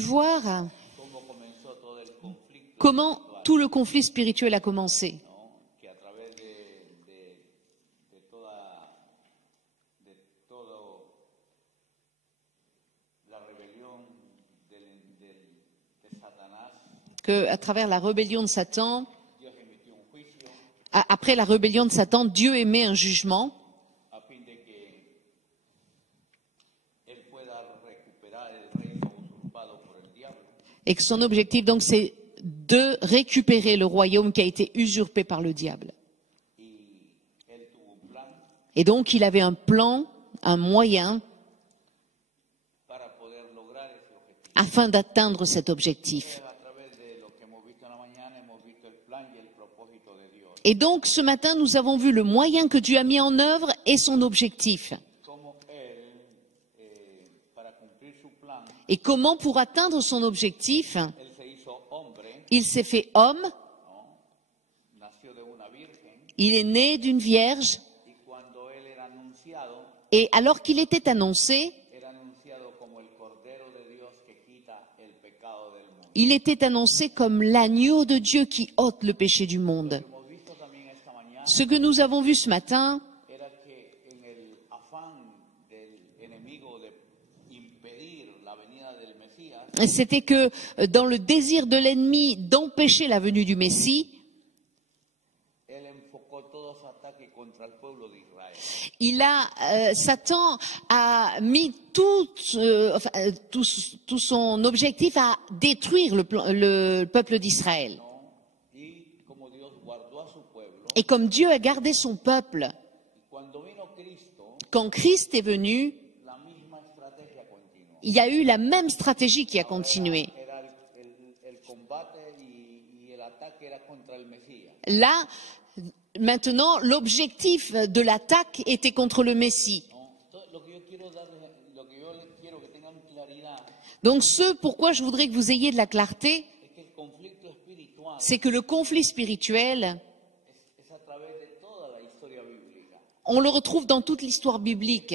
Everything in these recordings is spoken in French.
voir comment tout le conflit spirituel a commencé. Qu'à travers la rébellion de Satan, après la rébellion de Satan, Dieu émet un jugement et que son objectif, donc, c'est de récupérer le royaume qui a été usurpé par le diable. Et donc, il avait un plan, un moyen afin d'atteindre cet objectif. Et donc, ce matin, nous avons vu le moyen que Dieu a mis en œuvre et son objectif. Et comment, pour atteindre son objectif, il s'est fait homme, il est né d'une vierge, et alors qu'il était annoncé, il était annoncé comme l'agneau de Dieu qui ôte le péché du monde. Ce que nous avons vu ce matin, c'était que dans le désir de l'ennemi d'empêcher la venue du Messie, Satan a mis tout son objectif à détruire le peuple d'Israël. Et comme Dieu a gardé son peuple, quand Christ est venu, il y a eu la même stratégie qui a continué. Là, maintenant, l'objectif de l'attaque était contre le Messie. Donc, ce pourquoi je voudrais que vous ayez de la clarté, c'est que le conflit spirituel, on le retrouve dans toute l'histoire biblique.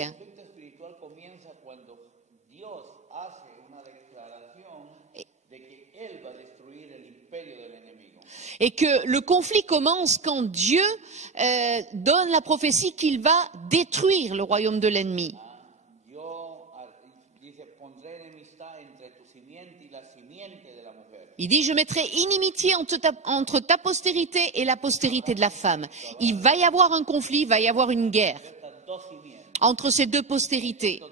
Et que le conflit commence quand Dieu donne la prophétie qu'il va détruire le royaume de l'ennemi. Il dit, je mettrai inimitié entre ta postérité et la postérité de la femme. Il va y avoir un conflit, il va y avoir une guerre entre ces deux postérités,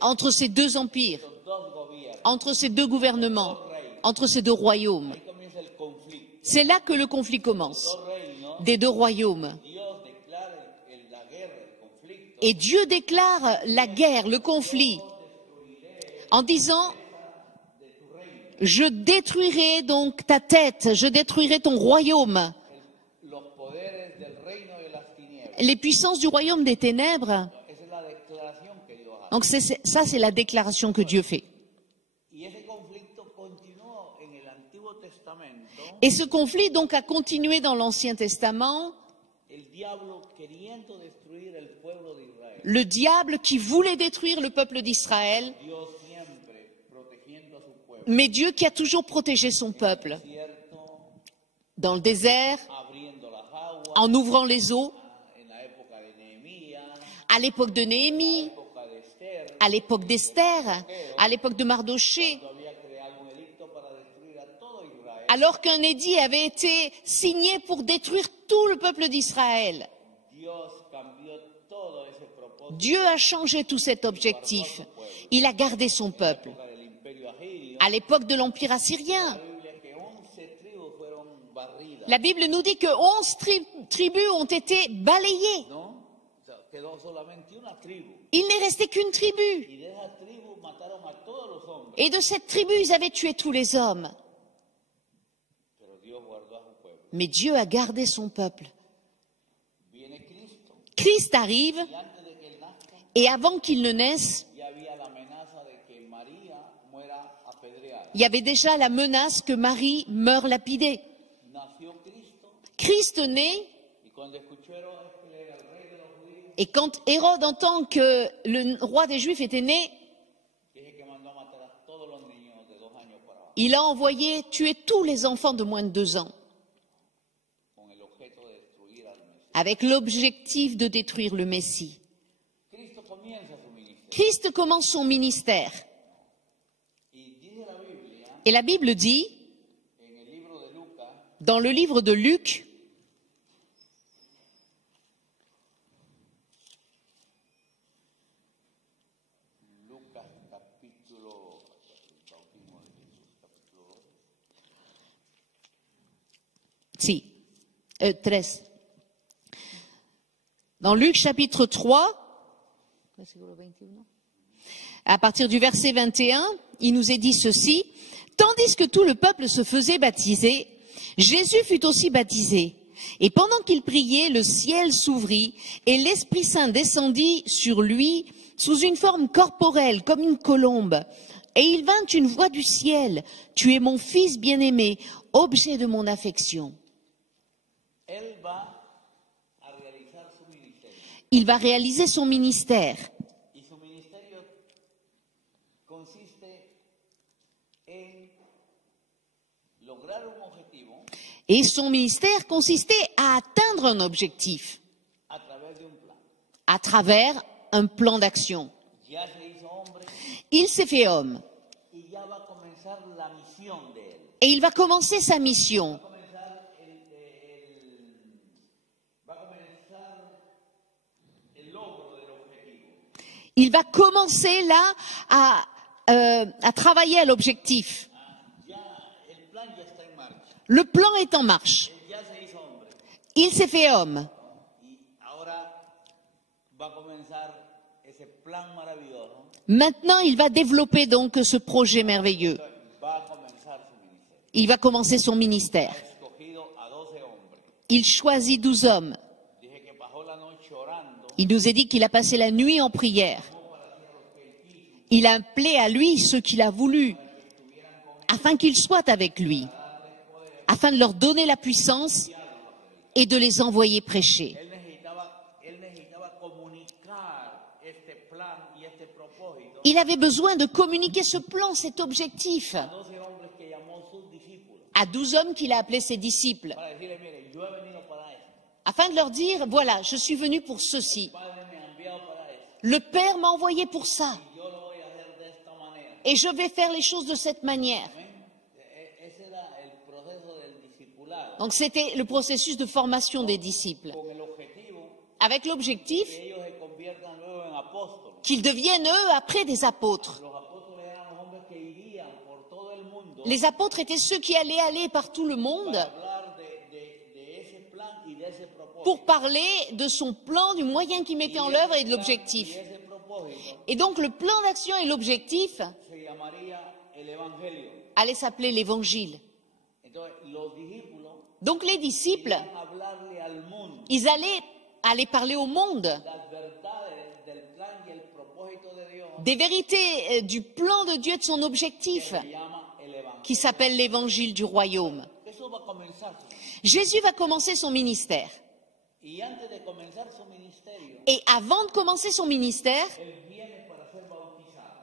entre ces deux empires, entre ces deux gouvernements, entre ces deux royaumes. C'est là que le conflit commence, des deux royaumes. Et Dieu déclare la guerre, le conflit, en disant, je détruirai donc ta tête, je détruirai ton royaume. Les puissances du royaume des ténèbres. Donc ça, c'est la déclaration que Dieu fait. Et ce conflit donc a continué dans l'Ancien Testament. Le diable qui voulait détruire le peuple d'Israël, mais Dieu qui a toujours protégé son peuple. Dans le désert, en ouvrant les eaux, à l'époque de Néhémie, à l'époque d'Esther, à l'époque de Mardoché. Alors qu'un édit avait été signé pour détruire tout le peuple d'Israël. Dieu a changé tout cet objectif. Il a gardé son peuple. À l'époque de l'Empire assyrien, la Bible nous dit que 11 tribus ont été balayées. Il n'est resté qu'une tribu. Et de cette tribu, ils avaient tué tous les hommes. Mais Dieu a gardé son peuple. Christ arrive, et avant qu'il ne naisse, il y avait déjà la menace que Marie meure lapidée. Christ naît, et quand Hérode entend que le roi des Juifs était né, il a envoyé tuer tous les enfants de moins de 2 ans, avec l'objectif de détruire le Messie. Christ commence son ministère. Et la Bible dit, dans le livre de Luc, si, 13. Dans Luc chapitre 3, à partir du verset 21, il nous est dit ceci: tandis que tout le peuple se faisait baptiser, Jésus fut aussi baptisé. Et pendant qu'il priait, le ciel s'ouvrit et l'Esprit Saint descendit sur lui sous une forme corporelle comme une colombe. Et il vint une voix du ciel: tu es mon fils bien-aimé, objet de mon affection. Il va réaliser son ministère. Et son ministère consistait à atteindre un objectif à travers un plan d'action. Il s'est fait homme. Et il va commencer sa mission. Il va commencer là à travailler à l'objectif. Le plan est en marche. Il s'est fait homme. Maintenant, il va développer donc ce projet merveilleux. Il va commencer son ministère. Il choisit 12 hommes. Il nous est dit qu'il a passé la nuit en prière. Il a appelé à lui ceux qu'il a voulu, afin qu'ils soient avec lui, afin de leur donner la puissance et de les envoyer prêcher. Il avait besoin de communiquer ce plan, cet objectif, à 12 hommes qu'il a appelés ses disciples, afin de leur dire, voilà, je suis venu pour ceci. Le Père m'a envoyé pour ça. Et je vais faire les choses de cette manière. Donc c'était le processus de formation des disciples, avec l'objectif qu'ils deviennent eux après des apôtres. Les apôtres étaient ceux qui allaient aller par tout le monde pour parler de son plan, du moyen qu'il mettait en œuvre et de l'objectif. Et donc le plan d'action et l'objectif allaient s'appeler l'évangile. Donc les disciples, ils allaient aller parler au monde des vérités du plan de Dieu, de son objectif, qui s'appelle l'évangile du royaume. Jésus va commencer son ministère. Et avant de commencer son ministère,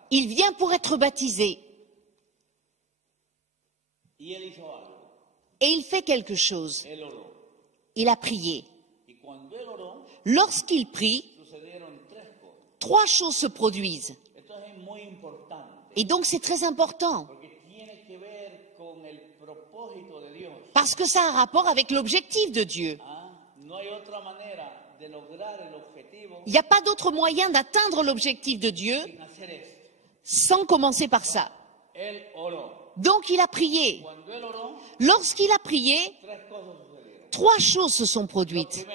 il vient pour être baptisé. Et il fait quelque chose. Il a prié. Lorsqu'il prie, 3 choses se produisent. Et donc c'est très important. Parce que ça a un rapport avec l'objectif de Dieu. Il n'y a pas d'autre moyen d'atteindre l'objectif de Dieu sans commencer par ça. Donc il a prié. Lorsqu'il a prié, 3 choses se sont produites.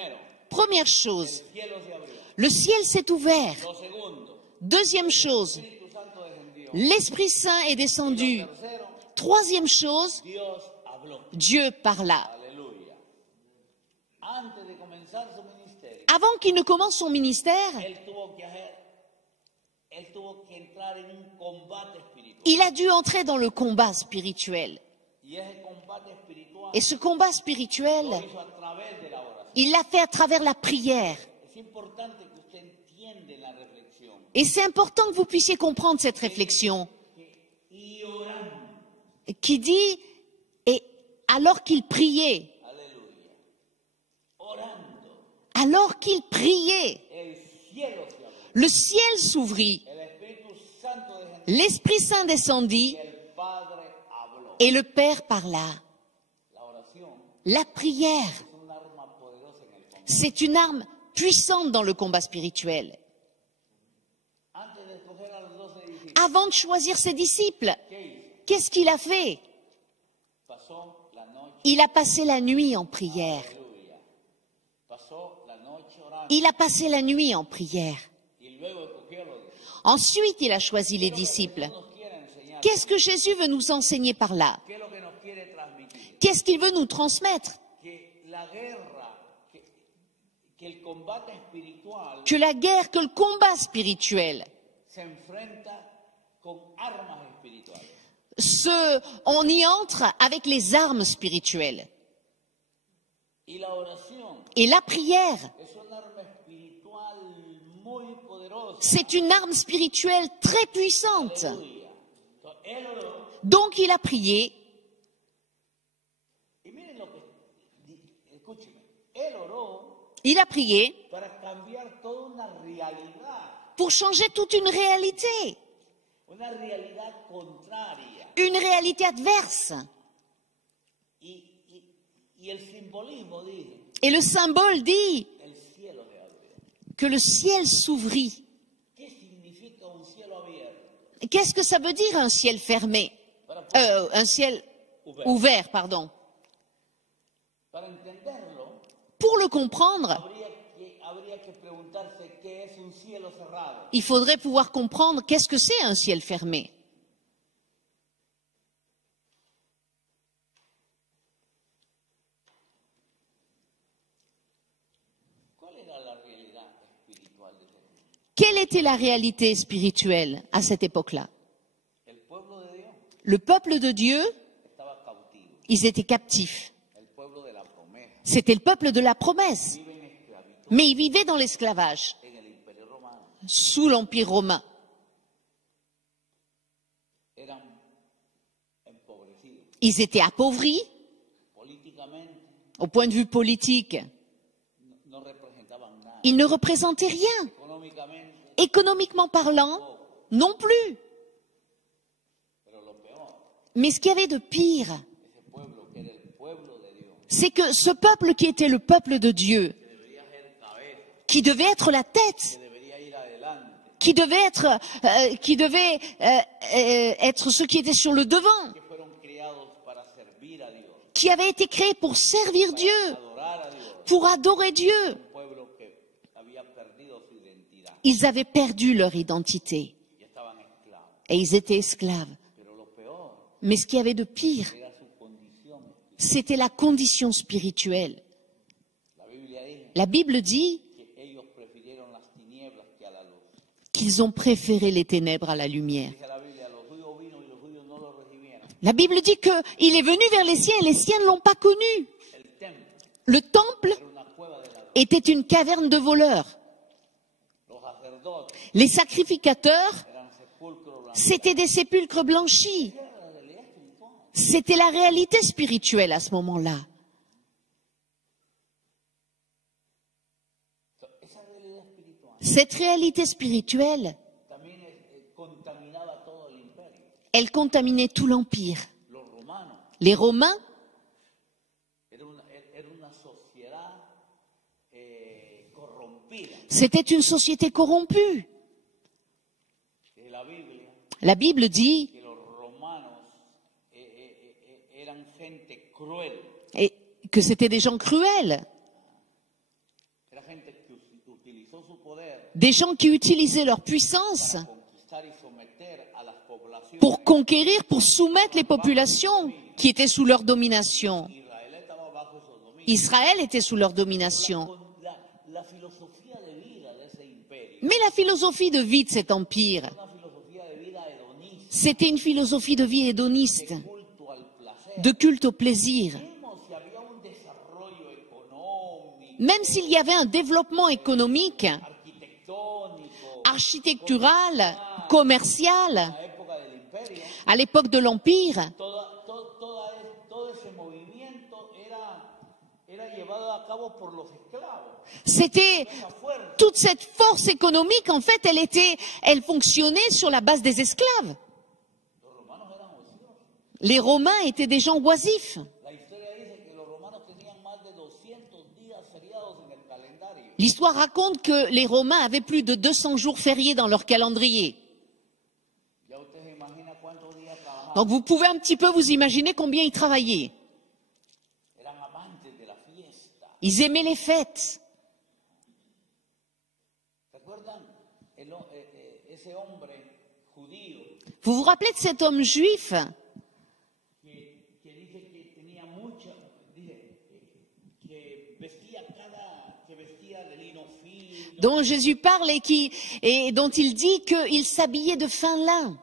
Première chose, le ciel s'est ouvert. Deuxième chose, l'Esprit Saint est descendu. Troisième chose, Dieu parla. Avant qu'il ne commence son ministère, il a dû entrer dans le combat spirituel. Et ce combat spirituel, il l'a fait à travers la prière. Et c'est important que vous puissiez comprendre cette réflexion. qui dit, et alors qu'il priait, aleluya, orando, alors qu'il priait, el cielo se abrió, le ciel s'ouvrit, el Espíritu Santo descendió l'Esprit Saint descendit y el Padre habló. et le Père parla. La oración La prière, es un arma poderosa en el combate. c'est une arme puissante dans le combat spirituel. Antes de escoger a los 12 discípulos, Avant de choisir ses disciples, ¿qué hizo? qu'est-ce qu'il a fait? Pasó la noche, Il a passé la nuit en prière. aleluya, pasó la noche orando Il a passé la nuit en prière. y luego escogió a los 10. Ensuite, il a choisi les disciples. ¿Qué nos quiere enseñar? Qu'est-ce que Jésus veut nous enseigner par là? ¿Qué es lo que nos quiere transmitir? Qu'est-ce qu'il veut nous transmettre? Que la guerra, que el combate espiritual Que la guerre, que le combat spirituel, se enfrenta con armas espirituales. on y entre avec les armes spirituelles. Y la oración Et la prière, es un arma espiritual muy poderosa. c'est une arme spirituelle très puissante. Aleluya. Entonces, él oró. Donc il a prié. Y miren lo que, escúcheme, él oró Il a prié para cambiar toda una realidad pour changer toute une réalité adverse. Y el simbolismo dice, Et le symbole dit el cielo se abrió. que le ciel s'ouvrit. ¿Qué significa un cielo abierto? Qu'est-ce que ça veut dire un ciel fermé? Un ciel ouvert, pardon. Para entenderlo, Pour le comprendre, habría que preguntarse qué es un cielo cerrado. il faudrait pouvoir comprendre qu'est-ce que c'est un ciel fermé. ¿Cuál era la realidad espiritual de ese tiempo? Quelle était la réalité spirituelle à cette époque-là? El pueblo de Dios Le peuple de Dieu, estaba cautivo. ils étaient captifs. El pueblo de la promesa C'était le peuple de la promesse. vive en esclavitud Mais ils vivaient dans l'esclavage, en el Imperio Romano. sous l'Empire romain. Eran empobrecidos Ils étaient appauvris políticamente, au point de vue politique. no representaban nada. Ils ne représentaient rien. Económicamente, Économiquement parlant, non plus. pero lo peor, Mais ce qu'il y avait de pire, ese pueblo que era el pueblo de Dios, c'est que ce peuple qui était le peuple de Dieu, que debería ser cabeza, qui devait être la que tête, debería ir adelante, qui devait être ceux qui étaient sur le devant, que fueron criados para servir a Dios, qui avait été créé pour servir Dieu, adorar a Dios, pour adorer Dieu. un pueblo que había perdido su identidad Ils avaient perdu leur identité y estaban esclavos. et ils étaient esclaves. Pero lo peor Mais ce qu'il y avait de pire, era su condición. c'était la condition spirituelle. La Biblia dice La Bible dit que ellos prefirieron las tinieblas que a la luz. qu'ils ont préféré les ténèbres à la lumière. Dice la Biblia, los judíos vino y los judíos no lo recibieron. La Bible dit qu'il est venu vers les siens et les siens ne l'ont pas connu. El templo Le temple era una cueva de ladrones. était une caverne de voleurs. Los sacerdotes Les sacrificateurs, eran sepulcros blancos. c'était des sépulcres blanchis. Era la realidad espiritual. C'était la réalité spirituelle à ce moment-là. Esa realidad espiritual Cette réalité spirituelle, también contaminaba todo el imperio. elle contaminait tout l'Empire. Los romanos Les Romains, era una sociedad corrompida. c'était une société corrompue. Y la Biblia La Bible dit que los romanos eran gente cruel. que c'était des gens cruels, Era gente que utilizó su poder des gens qui utilisaient leur puissance para conquistar y someter a las poblaciones. pour conquérir, pour soumettre les populations qui étaient sous leur domination. Israel estaba bajo esos dominios. Israël était sous leur domination. La filosofía de vida de ese imperio Mais la philosophie de vie de cet empire, una filosofía de vida hedonista, c'était une philosophie de vie hédoniste, culto al placer. de culte au plaisir. Vemos si había un desarrollo económico, Même s'il y avait un développement économique, arquitectónico, architectural, commercial, en la época del imperio, à l'époque de l'Empire, toda cabo por los esclavos. C'était Esa fuerza. toute cette force économique, en fait, elle fonctionnait sur la base des esclaves. Los romanos eran ociosos. Les Romains étaient des gens oisifs. La historia dice que los romanos tenían más de 200 días feriados en el calendario. L'histoire raconte que les Romains avaient plus de 200 jours fériés dans leur calendrier. Ya usted se imagina cuántos días trabajaban. Donc vous pouvez un petit peu vous imaginer combien ils travaillaient. Eran amantes de la fiesta. Ils aimaient les fêtes. ¿Se acuerdan? Ese hombre judío Vous vous rappelez de cet homme juif que dice que tenía mucha, dice, que vestía de lino fino, dont Jésus parle et dont il dit qu'il s'habillait de fin lin.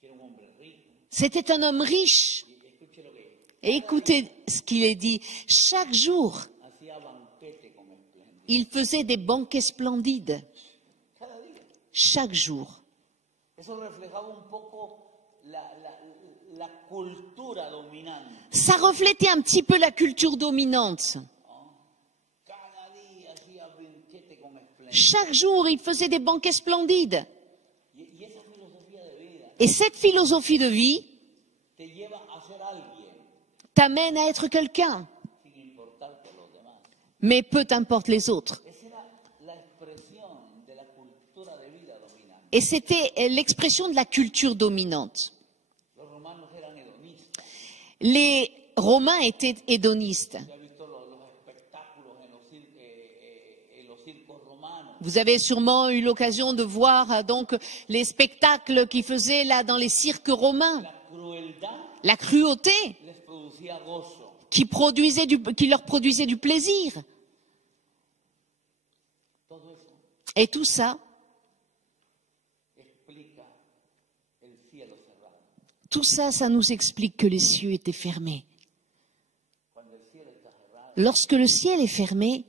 que era un hombre rico. C'était un homme riche. Y escuche lo que Et écoutez ce qu'il est dit. Chaque jour, hacía banquete con espléndido. il faisait des banquets splendides. Cada día. Chaque jour. Eso reflejaba un poco la cultura dominante. Ça reflétait un petit peu la culture dominante. Cada día hacía banquete con espléndido. Chaque jour, il faisait des banquets splendides. Y esa filosofía de vida Et cette philosophie de vie te lleva a ser alguien t'amène à être quelqu'un. sin importarte los demás. Mais peu t'importe les autres. Esa era la expresión de la cultura de vida dominante. Et c'était l'expression de la culture dominante. Los romanos eran hedonistas. Les Romains étaient hédonistes. Se ha visto los espectáculos en los circos romanos. Vous avez sûrement eu l'occasion de voir donc les spectacles qu'ils faisaient là dans les cirques romains. La crueldad La cruauté les producía gozo. qui leur produisait du plaisir. Todo eso Et tout ça, explica el cielo cerrado. tout ça, ça nous explique que les cieux étaient fermés. Cuando el cielo está cerrado, Lorsque le ciel est fermé,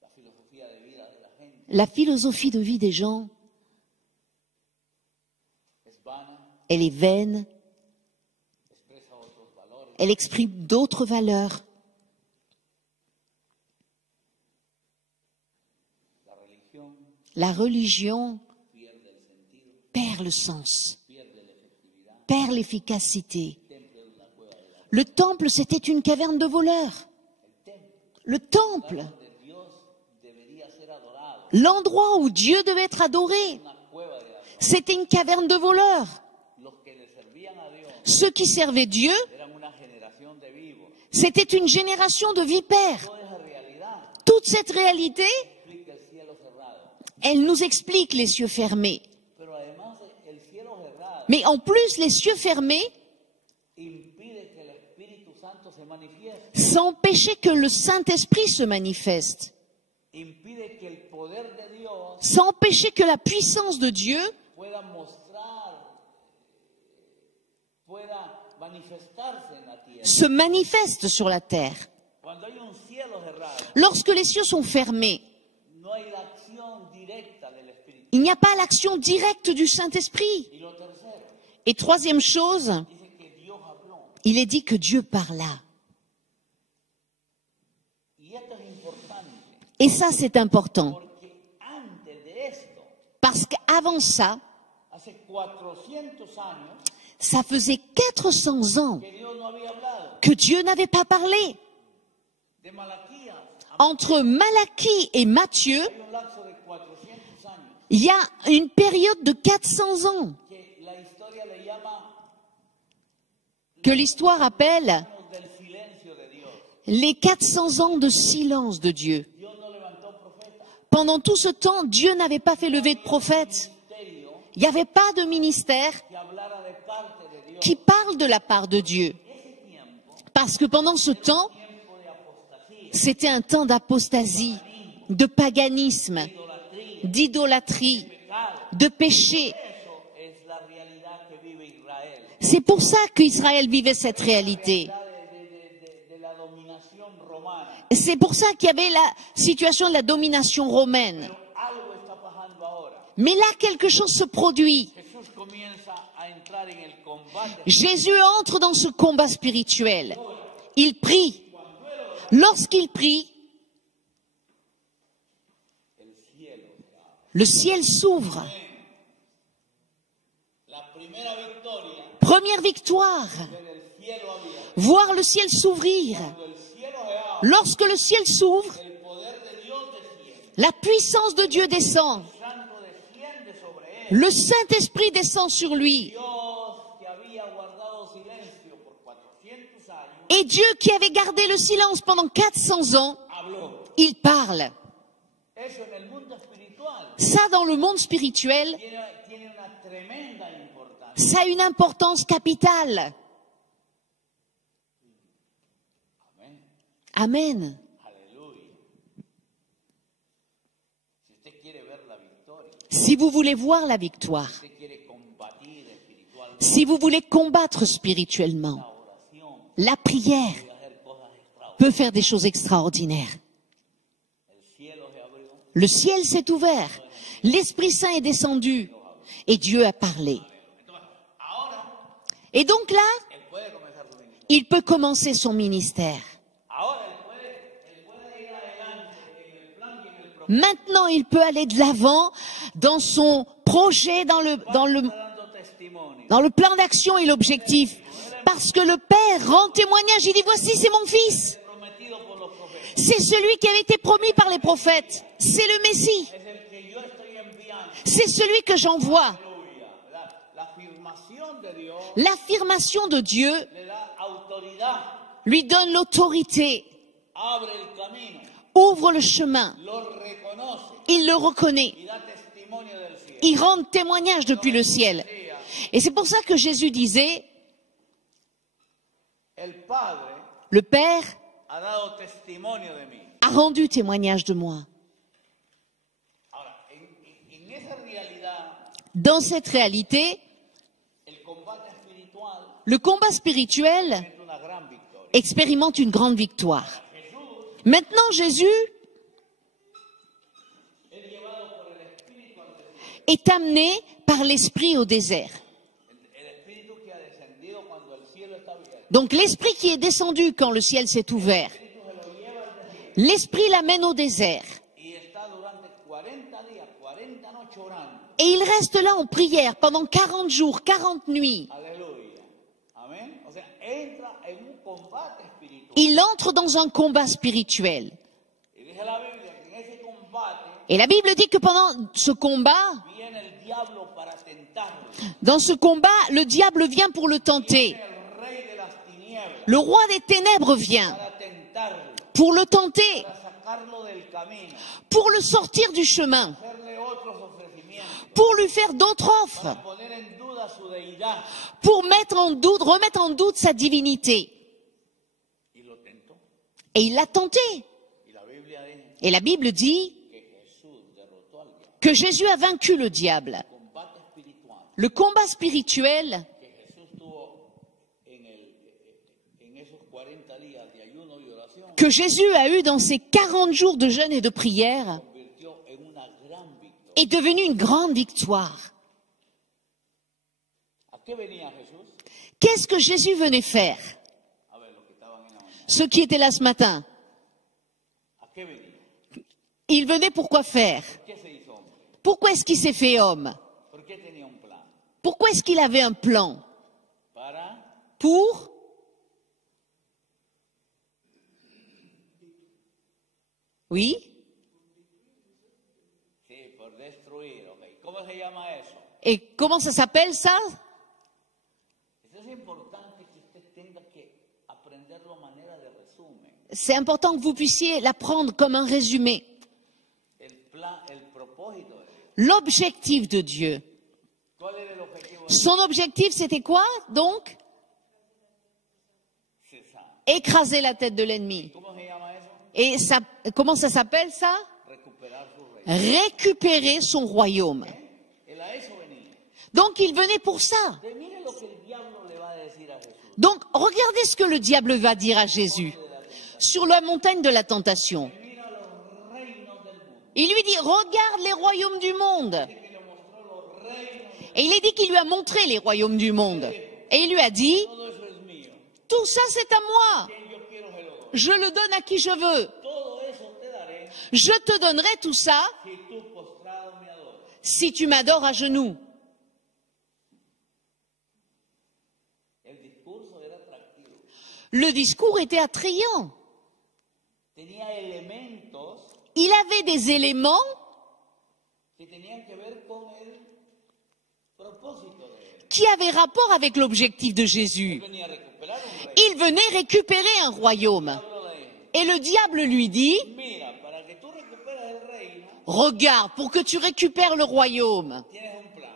la filosofía de vida de la gente la philosophie de vie des gens, es vana, elle est vaine, expresa otros valores. elle exprime d'autres valeurs. La religión La religion pierde el sentido, perd le sens, pierde la efectividad. perd l'efficacité. El templo es una cueva de la Le temple, c'était une caverne de voleurs. Le temple, donde Dios debería ser adorado, l'endroit où Dieu devait être adoré, una cueva de la c'était une caverne de voleurs. Los que le servían a Dios Ceux qui servaient Dieu, eran una generación de vivos. c'était une génération de vipères. Toda esa realidad Toute cette réalité, explica el cielo cerrado. elle nous explique les cieux fermés. Pero además el cielo cerrado Mais en plus, les cieux fermés, impide que el Espíritu Santo se manifieste. ça empêchait que le Saint-Esprit se manifeste. Impide que el poder de Dios Ça empêchait que la puissance de Dieu pueda manifestarse en la tierra. se manifeste sur la terre. Cuando hay un cielo cerrado, Lorsque les cieux sont fermés, no hay la acción directa del Espíritu. il n'y a pas l'action directe du Saint-Esprit. Y lo tercero, Et troisième chose, dice que Dios habló. il est dit que Dieu parla. Y esto es importante, Et ça, c'est important. porque antes de esto, Parce qu'avant ça, hace 400 años, ça faisait 400 ans que Dios no había hablado. que Dieu n'avait pas parlé. De Malaquías Entre Malachie et Matthieu, hay un lapso de 400 años il y a une période de 400 ans que la historia le llama que l'histoire appelle años del silencio de Dios. les 400 ans de silence de Dieu. Dios no levantó profeta. Pendant tout ce temps, Dieu n'avait pas fait lever de prophète. Ministerio Il n'y avait pas de ministère que hablara de parte de Dios. qui parle de la part de Dieu. Ese tiempo, Parce que pendant ce temps, tiempo de apostasía, c'était un temps d'apostasie, de paganisme, idolatría, d'idolâtrie, pecado. de péché. Eso es la realidad que vive Israel. C'est pour ça qu'Israël vivait cette réalité. De la dominación romana. C'est pour ça qu'il y avait la situation de la domination romaine. Pero algo está pasando ahora. Mais là, quelque chose se produit. Jesús comienza a entrar en el combate. Jésus entre dans ce combat spirituel. Il prie. Cuando él Lorsqu'il prie, le ciel s'ouvre. La primera victoria Première victoire, del cielo abierto. voir le ciel s'ouvrir. Cuando el cielo se abre, Lorsque le ciel s'ouvre, el poder de Dios desciende. la puissance de Dieu descend. El Santo desciende sobre él. Le Saint-Esprit descend sur lui. Dios que había guardado silencio por 400 años, Et Dieu qui avait gardé le silence pendant 400 ans, habló. il parle. Eso en el mundo espiritual Ça, dans le monde spirituel, tiene una tremenda importancia. ça a une importance capitale. Amén. Amen. Aleluya. Si usted quiere ver la victoria, Si vous voulez voir la victoire, si usted quiere combatir espiritualmente, si vous voulez combattre spirituellement, la oración la prière puede hacer cosas extraordinarias. peut faire des choses extraordinaires. El cielo se abrió. Le ciel s'est ouvert, l'Esprit Saint est descendu et Dieu a parlé. Ahora Et donc là, él puede comenzar su ministerio. il peut commencer son ministère. Ahora él puede ir adelante en el plan y en el propósito. Maintenant, il peut aller de l'avant dans son projet, dans le Dando testimonio. plan d'action et l'objectif. Parce que le Père rend témoignage, il dit voici, c'est mon fils. Prometido por los profetas. C'est celui qui avait été promis par les prophètes. C'est le Messie. Es el que yo estoy enviando. C'est celui que j'envoie. Aleluya. La afirmación de Dios L'affirmation de Dieu le da autoridad, lui donne l'autorité, abre el camino, ouvre le chemin. lo reconoce Il le reconnaît. y da testimonio del cielo. Il rend témoignage depuis le ciel. Et c'est pour ça que Jésus disait, El Padre le Père ha dado testimonio de mí. a rendu témoignage de moi. Ahora, en esa realidad, Dans cette réalité, el combate espiritual le combat spirituel es una gran victoria. expérimente une grande victoire. Maintenant, Jésus est amené par l'Esprit au désert. El Espíritu que ha descendido cuando el cielo está abierto. Donc l'Esprit qui est descendu quand le ciel s'est ouvert, l'Esprit l'amène au désert. Y está durante 40 días, 40 noches orando. Et il reste là en prière pendant 40 jours, 40 nuits. Aleluya. Amén. O sea, entra en un combate espiritual. Il entre dans un combat spirituel. Y dice la Biblia que en ese combate Et la Bible dit que pendant ce combat, viene el diablo para tentarlo. dans ce combat, le diable vient pour le tenter. El rey de las tinieblas Le roi des ténèbres vient para tentarlo, pour le tenter, para sacarlo del camino, pour le sortir du chemin, hacerle otros ofrecimientos, pour lui faire d'autres offres, para poner en duda su deidad. pour mettre en doute, remettre en doute sa divinité. Y lo tentó. Et il l'a tenté. Y la Biblia dice Et la Bible dit que Jesús derrotó al diablo. que Jésus a vaincu le diable. Combate espiritual Le combat spirituel que Jesús tuvo en esos 40 días de ayuno y oración que Jésus a eu dans ces 40 jours de jeûne et de prière convirtió en una gran victoria. est devenu une grande victoire. ¿A qué venía Jesús? Qu'est-ce que Jésus venait faire? A ver, los que estaban en la mañana. Ceux qui étaient là ce matin, ¿A qué venía? il venait pour quoi faire? ¿Por qué se hizo hombre? Pourquoi est-ce qu'il s'est fait homme? ¿Por qué tenía un plan? Pourquoi est-ce qu'il avait un plan? Para Pour Oui, sí, por destruir, ok. ¿Cómo se llama eso? et comment ça s'appelle ça? Eso es importante que usted tenga que aprenderlo a manera de resumen. C'est important que vous puissiez l'apprendre comme un résumé. El plan, el propósito de Dios. L'objectif de Dieu. ¿Cuál era el objetivo de Son objectif, c'était quoi, donc? Dios? C'est ça. Écraser la tête de l'ennemi. ¿Cómo se llama eso? Et ça, comment ça s'appelle ça? Recuperar su reino. Récupérer son royaume. Él a eso venía. Donc il venait pour ça. Entonces, mire lo que el diablo le va a decir a Jesús. Donc regardez ce que le diable va dire à Jésus sur la montagne de la tentation. Mira los reinos del mundo. Il lui dit, regarde les royaumes du monde. Que le mostró los reinos. Et il est dit qu'il lui a montré les royaumes du monde. Et il lui a dit, Todo eso es mío. tout ça c'est à moi. Quien yo quiero se lo doy. je le donne à qui je veux. Todo eso te daré Je te donnerai tout ça si tú postrado me adoras. si tu m'adores à genoux. El discurso era atractivo. Le discours était attrayant. Tenía elementos Il avait des éléments que tenían que ver con el propósito de él. qui avaient rapport avec l'objectif de Él Jésus. venía a recuperar un rey. Il venait récupérer un royaume. Hablo de, Et le diable lui dit, mira, para que tú recuperes el reino, regarde, pour que tu récupères le royaume, tienes un plan.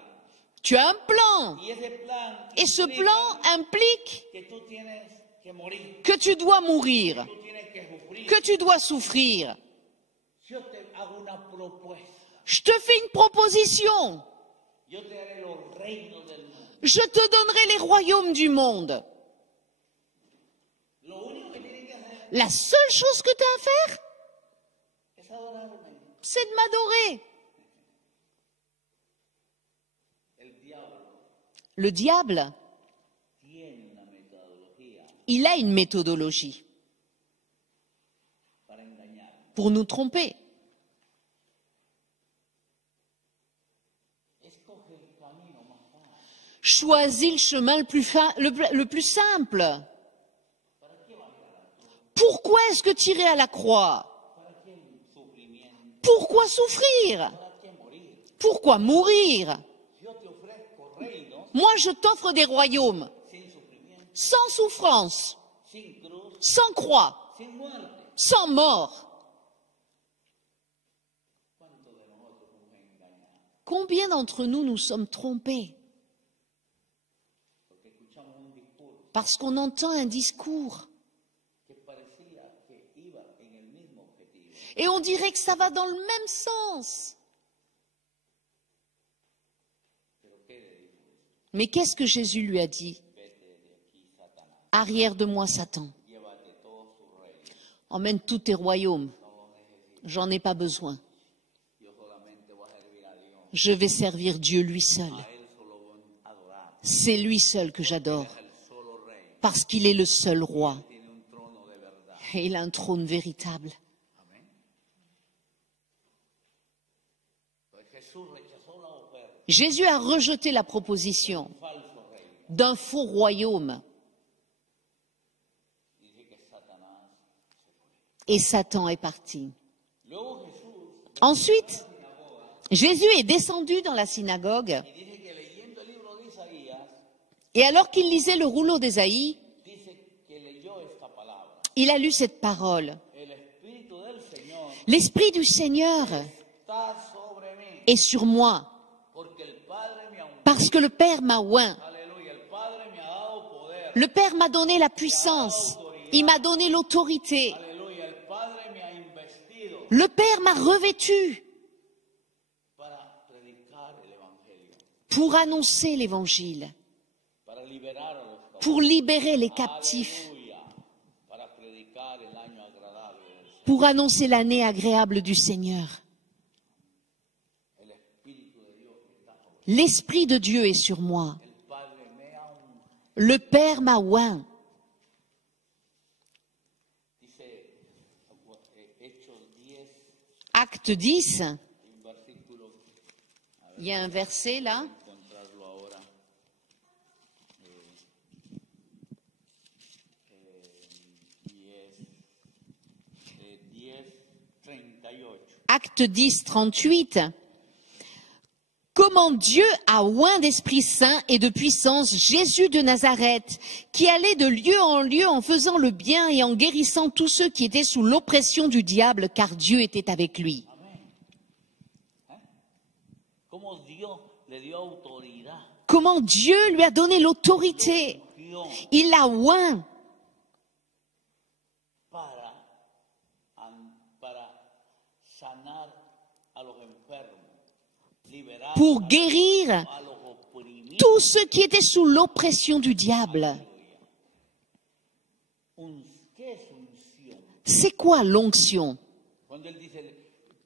tu as un plan. Y ese plan Et ce implica plan implique que tú tienes que morir, que tu dois mourir, tú tienes que sufrir. que tu dois souffrir. Yo te hago una propuesta. Je te fais une proposition. Yo te haré los reinos del mundo. Je te donnerai les royaumes du monde. Lo único que tienes que hacer La seule chose que tu as à faire, es adorarme. c'est de m'adorer. El diablo Le diable, tiene una metodología il a une méthodologie para engañar. pour nous tromper. Escoge el camino más fácil. Choisis le chemin le plus simple. Pourquoi est-ce que tu irais à la croix? ¿Para qué el sufrimiento? Pourquoi souffrir? ¿Para qué morir? Pourquoi mourir? Yo te ofrezco reinos Moi, je t'offre des royaumes sin sufrimiento, sans souffrance, sin cruz, sans croix, sin muerte. sans mort. ¿Cuántos de nosotros fuimos engañados? Combien d'entre nous nous sommes trompés Porque escuchamos un discurso parce qu'on entend un discours que parecía que iba en el mismo objetivo. et on dirait que ça va dans le même sens. Pero ¿qué le dijo? Mais qu'est-ce que Jésus lui a dit? Vete de aquí, Satanás. Arrière de moi, Satan. Llévate todos tus reinos. Emmène tous tes royaumes. No los necesito. J'en ai pas besoin. Yo solamente voy a servir a Dios. Je vais servir Dieu lui seul. A Él solo voy a adorar. C'est lui seul que j'adore Es el solo rey. parce qu'il est le seul roi Tiene un trono de verdad. et il a un trône véritable. Amén. Pues Jesús rechazó la oferta. Jésus a rejeté la proposition Falso rey. d'un faux royaume Dice que Satanás se fue. et Satan est parti. Luego Jesús, Ensuite, Jésus est descendu dans la synagogue y dice que leyendo el libro de Isaías, et alors qu'il lisait le rouleau d'Ésaïe, dice que leyó esta palabra. il a lu cette parole. El Espíritu del Señor L'Esprit du Seigneur está sobre mí, est sur moi porque el Padre me ha ungido. parce que le Père m'a oint. Aleluya, el Padre me ha dado poder. Le Père m'a donné la puissance. Il m'a donné l'autorité. Aleluya, el Padre me ha investido Le Père m'a revêtu para predicar el Evangelio, pour annoncer l'Évangile, para liberar a los cautivos. pour libérer les captifs, Aleluya, para predicar el año agradable del Señor. pour annoncer l'année agréable du Seigneur. El Espíritu de Dios está sobre L'Esprit de Dieu est sur moi. el Padre me ha ungido. Le Père m'a oint. Dice Hechos 10, Acte 10, hay un versículo, il y a un verset là. encontrarlo ahora. 10:38. Acte 10, 38. Comment Dieu a oint d'Esprit Saint et de puissance Jésus de Nazareth, qui allait de lieu en lieu en faisant le bien et en guérissant tous ceux qui étaient sous l'oppression du diable, car Dieu était avec lui. Amén. Cómo Dios le dio autoridad. Comment Dieu lui a donné l'autorité. Ungió Il l'a oint para sanar a los enfermos, liberar pour guérir a los oprimidos. tous ceux qui étaient sous l'oppression du diable. ¿Qué es unción? C'est quoi l'onction? Cuando él dice,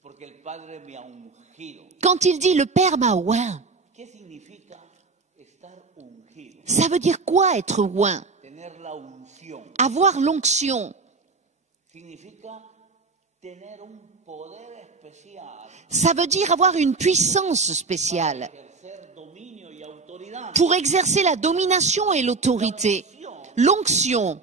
porque el Padre me ha ungido. Quand il dit le Père m'a oint, ¿Qué significa estar ungido? ça veut dire quoi être oint? Tener la unción. Avoir l'onction. significa tener un poder especial Ça veut dire avoir une puissance spéciale ejercer dominio y autoridad. pour exercer la domination et l'autorité. L'onction,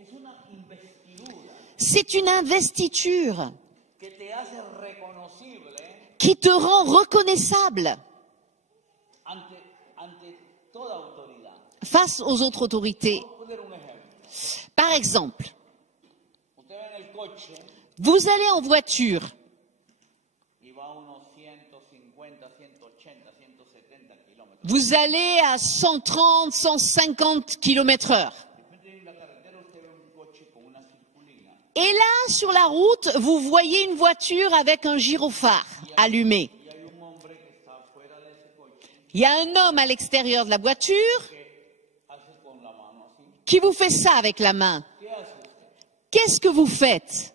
Es una investidura c'est une investiture que te hace reconocible qui te rend reconnaissable ante toda autoridad. face aux autres autorités. Voy a poner un ejemplo. Par exemple, Usted va en el coche vous allez en voiture, y va a unos 150, 180, 170 kilómetros. vous allez à 130, 150 km/h. De repente en la carretera usted ve un coche con una circulina Et là, sur la route, vous voyez une voiture avec un gyrophare allumé. y hay un hombre que está afuera de ese coche Il y a un homme à l'extérieur de la voiture que hace con la mano así. qui vous fait ça avec la main. ¿Qué hace usted? Qu'est-ce que vous faites?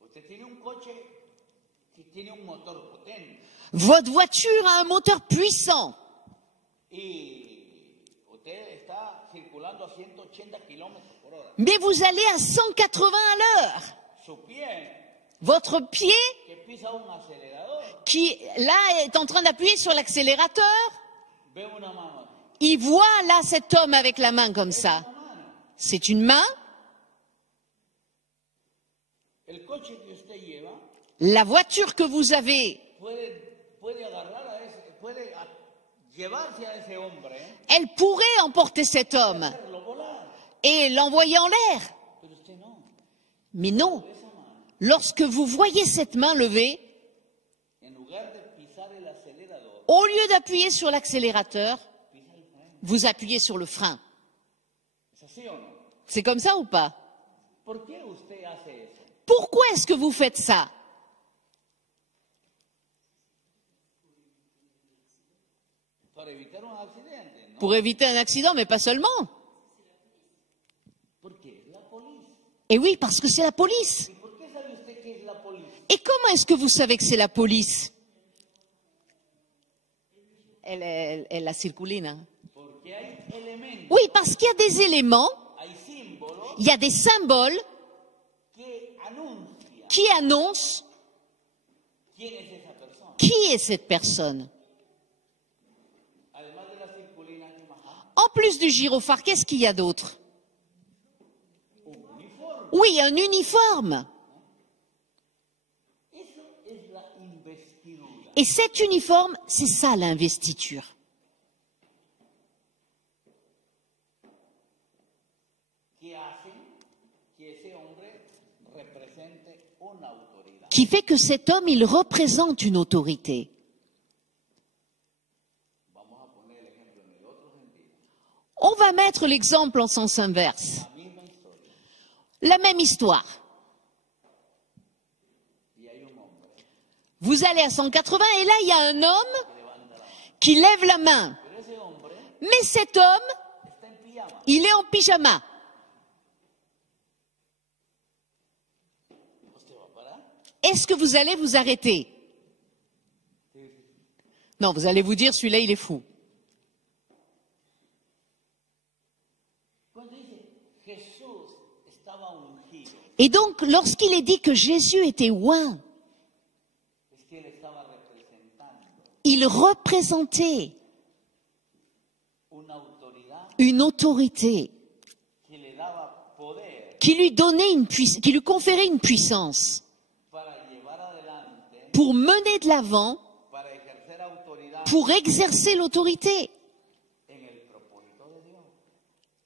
Usted tiene un coche que tiene un motor potente Votre voiture a un moteur puissant. y usted está circulando a 180 kilómetros por hora. Mais vous allez à 180 à l'heure. Su pie Votre pied, que pisa un acelerador qui là est en train d'appuyer sur l'accélérateur, ve una mano así. il voit là cet homme avec la main comme ça. Una mano. C'est une main. El coche que usted lleva La voiture que vous avez, puede agarrar a ese, llevarse a ese hombre, elle pourrait emporter cet homme hacerlo volar. et l'envoyer en l'air. Pero usted no. Mais non. Esa mano, Lorsque vous voyez cette main levée, en lugar de pisar el acelerador, au lieu d'appuyer sur l'accélérateur, pisa el freno. vous appuyez sur le frein. ¿Es así o no? C'est comme ça ou pas? ¿Por qué usted hace eso? Pourquoi est-ce que vous faites ça? Para evitar un accidente, ¿no? Pour éviter un accident, mais pas seulement. Porque es la policía. Et oui, parce que c'est la police. ¿Y por qué sabe usted que es la policía? Et comment est-ce que vous savez que c'est la police? Elle la circulina. Porque hay elementos, Oui, parce qu'il y a des éléments, hay símbolos il y a des symboles que anuncian qui annoncent quién es esa persona. qui est cette personne. Además de la circulina, ¿qué más hay? En plus du gyrophare, qu'est-ce qu'il y a d'autre? Un uniforme. Oui, un uniforme. Eso es la investidura. Et cet uniforme, c'est ça l'investiture. Que hacen que ese hombre represente una autoridad. Qui fait que cet homme, il représente une autorité. Vamos a poner el ejemplo en el otro sentido. On va mettre l'exemple en sens inverse. La misma historia. La même histoire. Y hay un hombre Vous allez à 180 et là, il y a un homme que levanta la mano. qui lève la main. Pero ese hombre Mais cet homme, está en pijama. il est en pyjama. ¿Usted va a parar? Est-ce que vous allez vous arrêter? Non, vous allez vous dire, celui-là, il est fou. Cuando dice Jesús estaba ungido, Et donc, lorsqu'il est dit que Jésus était oint, es que él estaba representando il représentait una autoridad une autorité que le daba poder qui lui donnait qui lui conférait une puissance para llevar adelante, pour mener de l'avant, para ejercer autoridad pour exercer l'autorité en el propósito de Dios.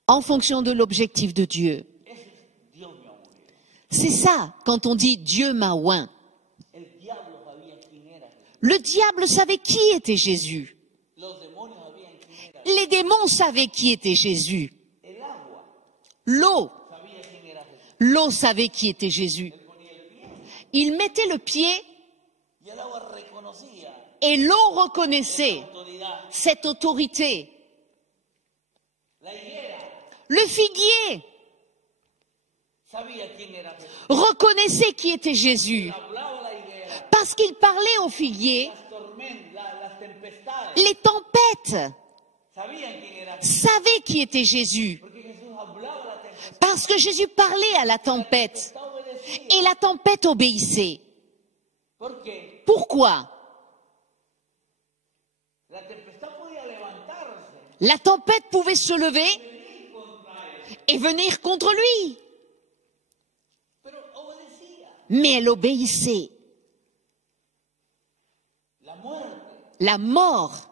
en fonction de l'objectif de Dieu. Eso es Dios me ha ungido. C'est ça, quand on dit Dieu m'a oint. El diablo sabía quién era Jesús. Le diable savait qui était Jésus. Los demonios sabían quién era. Les démons savaient qui était Jésus. El agua L'eau, sabía quién era Jesús. l'eau savait qui était Jésus. Él ponía el pie Il mettait le pied y el agua reconocía et l'eau reconnaissait la autoridad. cette autorité. La higuera Le figuier sabía quién era Jesús. reconnaissait qui était Jésus Hablaba la higuera. parce qu'il parlait au figuier. Las tormentas, las tempestades Les tempêtes sabían quién era Jesús. savaient qui était Jésus Porque Jesús hablaba la Parce que Jésus parlait à la tempête. Está obedecida. Et la tempête obéissait. ¿Por qué? Pourquoi? La tempestad podía levantarse La tempête pouvait se lever et venir contre lui. pero obedecía. Mais elle obéissait. La muerte, La mort,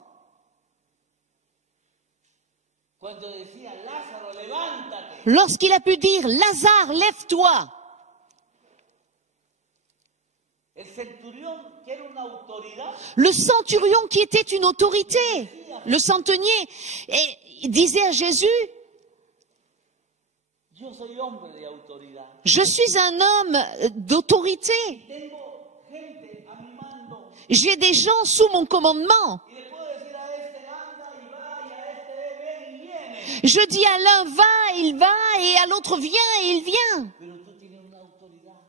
cuando decía Lázaro, levántate, lorsqu'il a pu dire, Lazare, lève-toi. el centurión, que era una autoridad, Le centurion qui était une autorité, le centenier, et il disait à Jésus, yo soy hombre de autoridad. je suis un homme d'autorité. Tengo gente a mi mando J'ai des gens sous mon commandement. y le puedo decir a este anda y va y a este ven y viene. Je dis à l'un, va, il va, et à l'autre, viens, et il vient. Pero tú tienes una autoridad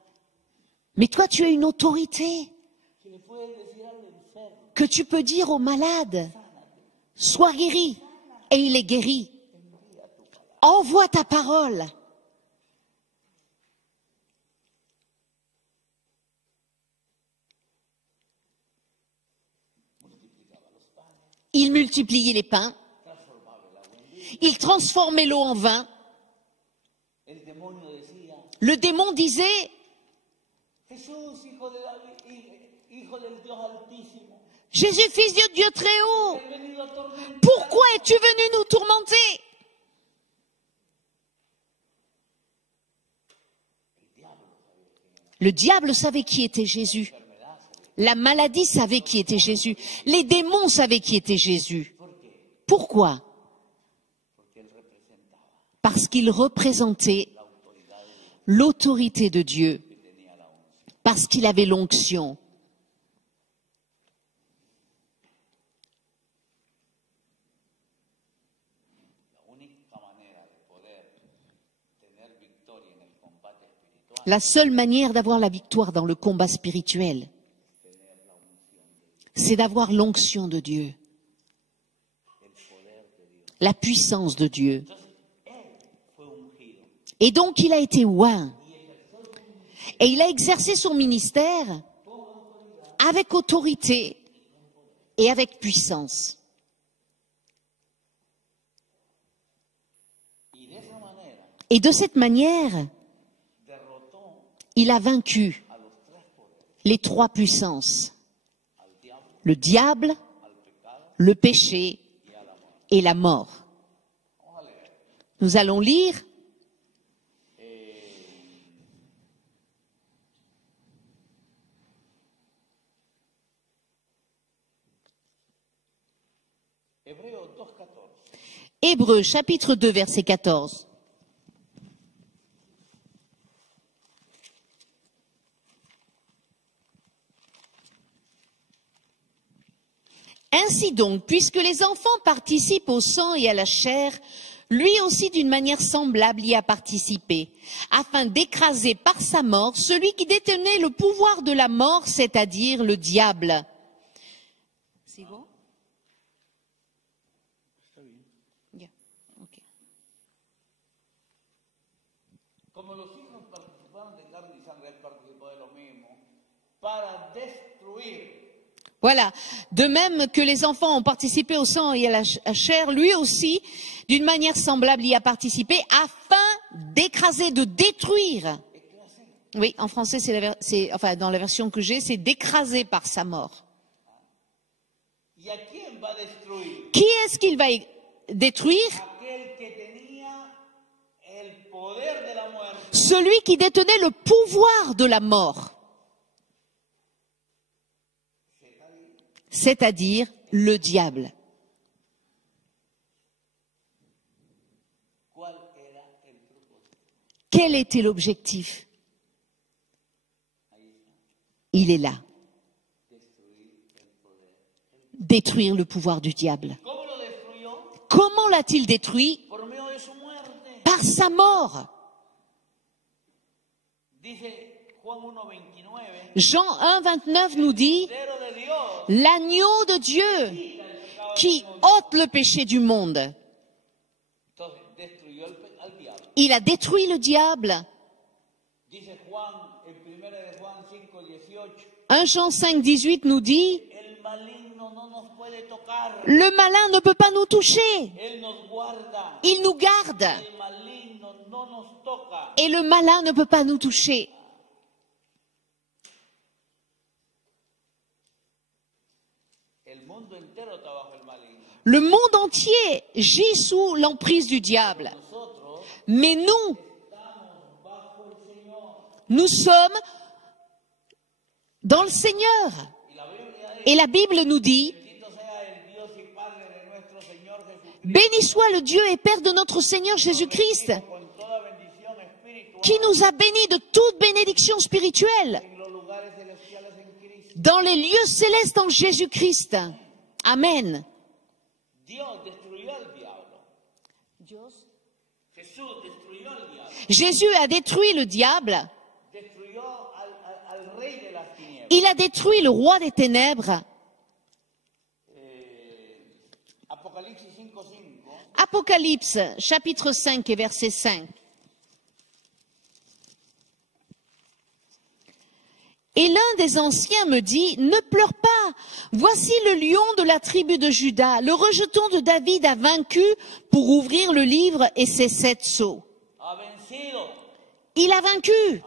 Mais toi, tu as une autorité que le puedes decir al enfermo, que tu peux dire au malade, sois guéri, et il est guéri. Envoie ta parole. Il multipliait les pains, il transformait l'eau en vin. el demonio decía, Le démon disait, Jesús, hijo de David, hijo del Dios Altísimo, Jésus, fils de Dieu très haut, he venido a atormentar. pourquoi es-tu venu nous tourmenter? Le diable savait qui était Jésus. La maladie savait qui était Jésus. Les démons savaient qui était Jésus. Pourquoi? Parce qu'il représentait l'autorité de Dieu. Parce qu'il avait l'onction. La seule manière d'avoir la victoire dans le combat spirituel, c'est d'avoir l'onction de Dieu, la puissance de Dieu. Et donc il a été oint. Et il a exercé son ministère avec autorité et avec puissance. Et de cette manière, il a vaincu les trois puissances, le diable, le péché et la mort. Nous allons lire Hébreux chapitre 2 verset 14. Ainsi donc, puisque les enfants participent au sang et à la chair, lui aussi d'une manière semblable y a participé, afin d'écraser par sa mort celui qui détenait le pouvoir de la mort, c'est-à-dire le diable. C'est bon? Yeah. Okay. Como los hijos participaron de carne y sangre, él participó de lo mismo para destruir. Voilà. De même que les enfants ont participé au sang et à la chair, lui aussi, d'une manière semblable, y a participé afin d'écraser, de détruire. Oui, en français, enfin, dans la version que j'ai, c'est d'écraser par sa mort. ¿Y a quién va a destruir? Qui est-ce qu'il va détruire? Aquel que tenía el poder de la muerte. Celui qui détenait le pouvoir de la mort. C'est-à-dire le diable. ¿Cuál era el propósito? Quel était l'objectif? Il est là. Détruire le pouvoir du diable. ¿Cómo lo destruyó? Comment l'a-t-il détruit? Por medio de su muerte. Par sa mort. Dice Juan 1:29. Jean 1, 29 nous dit, Cordero de Dios l'agneau de Dieu qui ôte le péché du monde. Entonces destruyó al diablo. Il a détruit le diable. Dice Juan, en 1 de Juan 5:18, 1 Jean 5, 18 nous dit, el maligno no nos puede tocar, le malin ne peut pas nous toucher. él nos guarda, Il nous garde. el maligno no nos toca. Et le malin ne peut pas nous toucher. El mundo entero está bajo el maligno. Le monde entier gît sous l'emprise du diable. Nosotros Mais nous, estamos bajo el Señor. nous sommes dans le Seigneur. Y la Biblia Et la Bible nous dit, bendito sea el Dios y Padre de nuestro Señor Jesucristo, béni soit le Dieu et Père de notre Seigneur Jésus-Christ, con toda bendición espiritual qui nous a bénis de toute bénédiction spirituelle en los lugares celestiales en Cristo. dans les lieux célestes en Jésus-Christ. Amen. Dios destruyó al diablo. Jesús destruyó al diablo. Jésus a détruit le diable. Destruyó al rey de las tinieblas. Il a détruit le roi des ténèbres. Apocalipsis 5:5. Apocalypse, chapitre 5 et verset 5. Et l'un des anciens me dit, ne pleure pas, voici le lion de la tribu de Juda, le rejeton de David a vaincu pour ouvrir le livre et ses 7 sceaux. Ha vencido Il a vaincu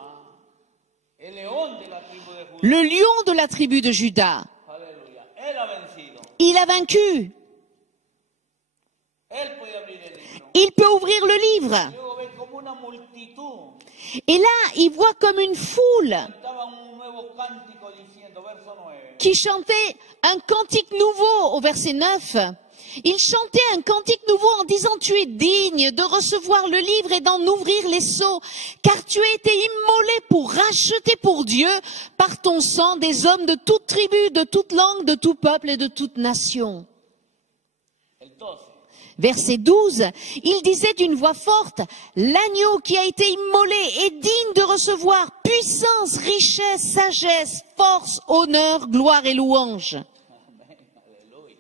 el león de la tribu de Judá. le lion de la tribu de Juda. Aleluya. Él ha vencido. Il a vaincu. Él puede abrir el libro. Il peut ouvrir le livre. Luego ve como una multitud Et là, il voit comme une foule cantaba un nuevo cántico diciendo, verso 9. qui chantait un cantique nouveau au verset 9. Il chantait un cantique nouveau en disant, tu es digne de recevoir le livre et d'en ouvrir les sceaux, car tu as été immolé pour racheter pour Dieu par ton sang des hommes de toute tribu, de toute langue, de tout peuple et de toute nation. El 12. Verset 12, il disait d'une voix forte, l'agneau qui a été immolé est digne de recevoir puissance, richesse, sagesse, force, honneur, gloire et louange. Amén, aleluya.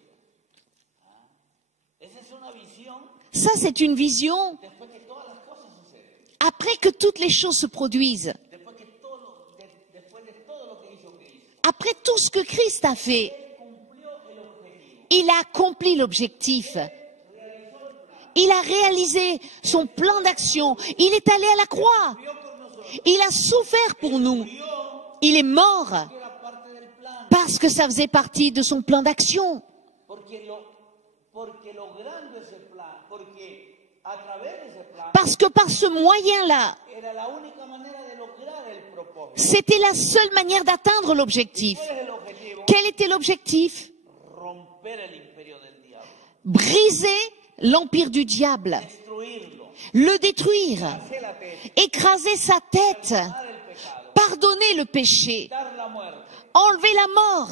Esa es una visión Ça, c'est une vision después que todas las cosas suceden. après que toutes les choses se produisent, Después de todo lo que hizo Cristo. après tout ce que Christ a fait. Cumplió el objetivo. Il a accompli l'objectif. Il a réalisé son plan d'action. Il est allé à la croix. Murió por nosotros. Il a souffert pour nous. Murió Il est mort que era parte del plan. parce que ça faisait partie de son plan d'action. Porque logrando ese plan, porque a través de ese plan Parce que par ce moyen-là, era la única manera de lograr el propósito. c'était la seule manière d'atteindre l'objectif. ¿Cuál es el objetivo? Quel était l'objectif? Romper el imperio del diablo, Briser l'empire du diable, destruirlo, le détruire, hacer la tête, écraser sa tête, dar el pecado, pardonner le péché, dar la muerte. enlever la mort.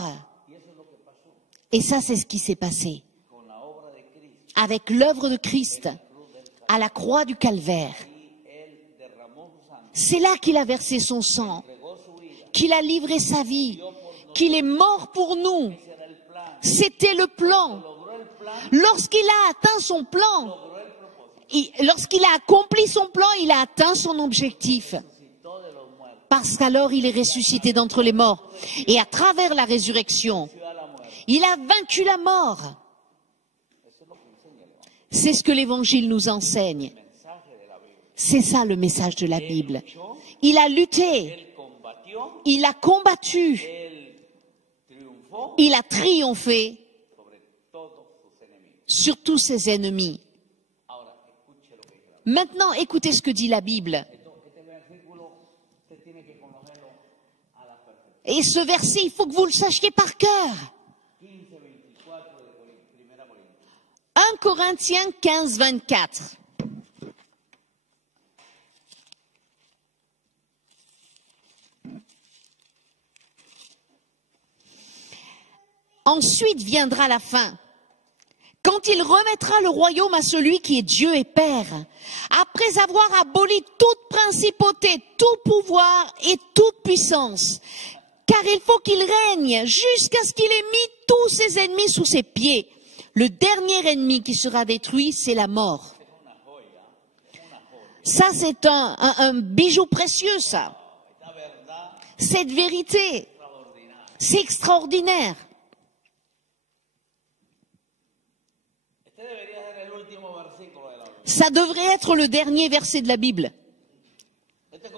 Y eso es lo que pasó Et ça, c'est ce qui s'est passé con la obra de Cristo. avec l'œuvre de Christ à la croix du Calvaire. Y él derramó su sangre, C'est là qu'il a versé son sang, entregó su vida. qu'il a livré sa vie, qu'il est mort pour nous. Ese era el plan. C'était le plan. Logró el plan, Lorsqu'il a atteint son plan, logró el propósito. lorsqu'il a accompli son plan, il a atteint son objectif. Resucitó de los muertos, Parce qu'alors il est ressuscité d'entre les morts. Et à travers la résurrection, venció a la muerte. il a vaincu la mort. Eso es lo que enseña el Evangelio. C'est ce que l'Évangile nous enseigne. El mensaje de la Biblia. C'est ça le message de la Bible. Luchó, Il a lutté, él combatió, il a combattu, él triunfó il a triomphé sobre todos sus enemigos. sur tous ses ennemis. Ahora, escuche lo que dice la Biblia. Maintenant, écoutez ce que dit la Bible. Este versículo usted tiene que conocerlo a la perfección. Et ce verset, il faut que vous le sachiez par cœur. 15:24 de 1 Corintios. 1 Corinthiens 15, 24. Ensuite viendra la fin, quand il remettra le royaume à celui qui est Dieu et Père, après avoir aboli toute principauté, tout pouvoir et toute puissance, car il faut qu'il règne jusqu'à ce qu'il ait mis tous ses ennemis sous ses pieds. Le dernier ennemi qui sera détruit, c'est la mort. Ça, c'est un bijou précieux, ça. esta verdad Cette vérité, extraordinaria. c'est extraordinaire. Este debería ser el último versículo de la Biblia. Ça devrait être le dernier verset de la Bible. Este es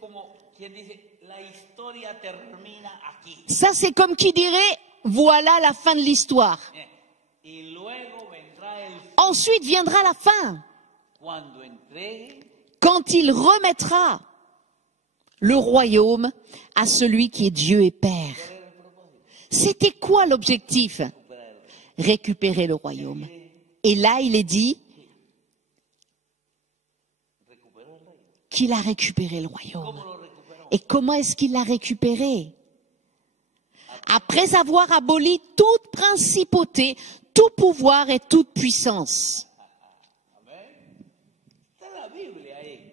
como quien dice, la historia termina aquí. Ça, c'est comme qui dirait, voilà la fin de l'histoire. Y luego vendrá el Ensuite viendra la fin, cuando entregue quand il remettra le royaume à celui qui est Dieu et Père. C'était quoi l'objectif? Récupérer le royaume. Et là, il est dit recuperó el reino. qu'il a récupéré le royaume. ¿Cómo lo recuperó? Et comment est-ce qu'il l'a récupéré? Après avoir aboli toute principauté, tout pouvoir et toute puissance. Amén. Está la Biblia ahí.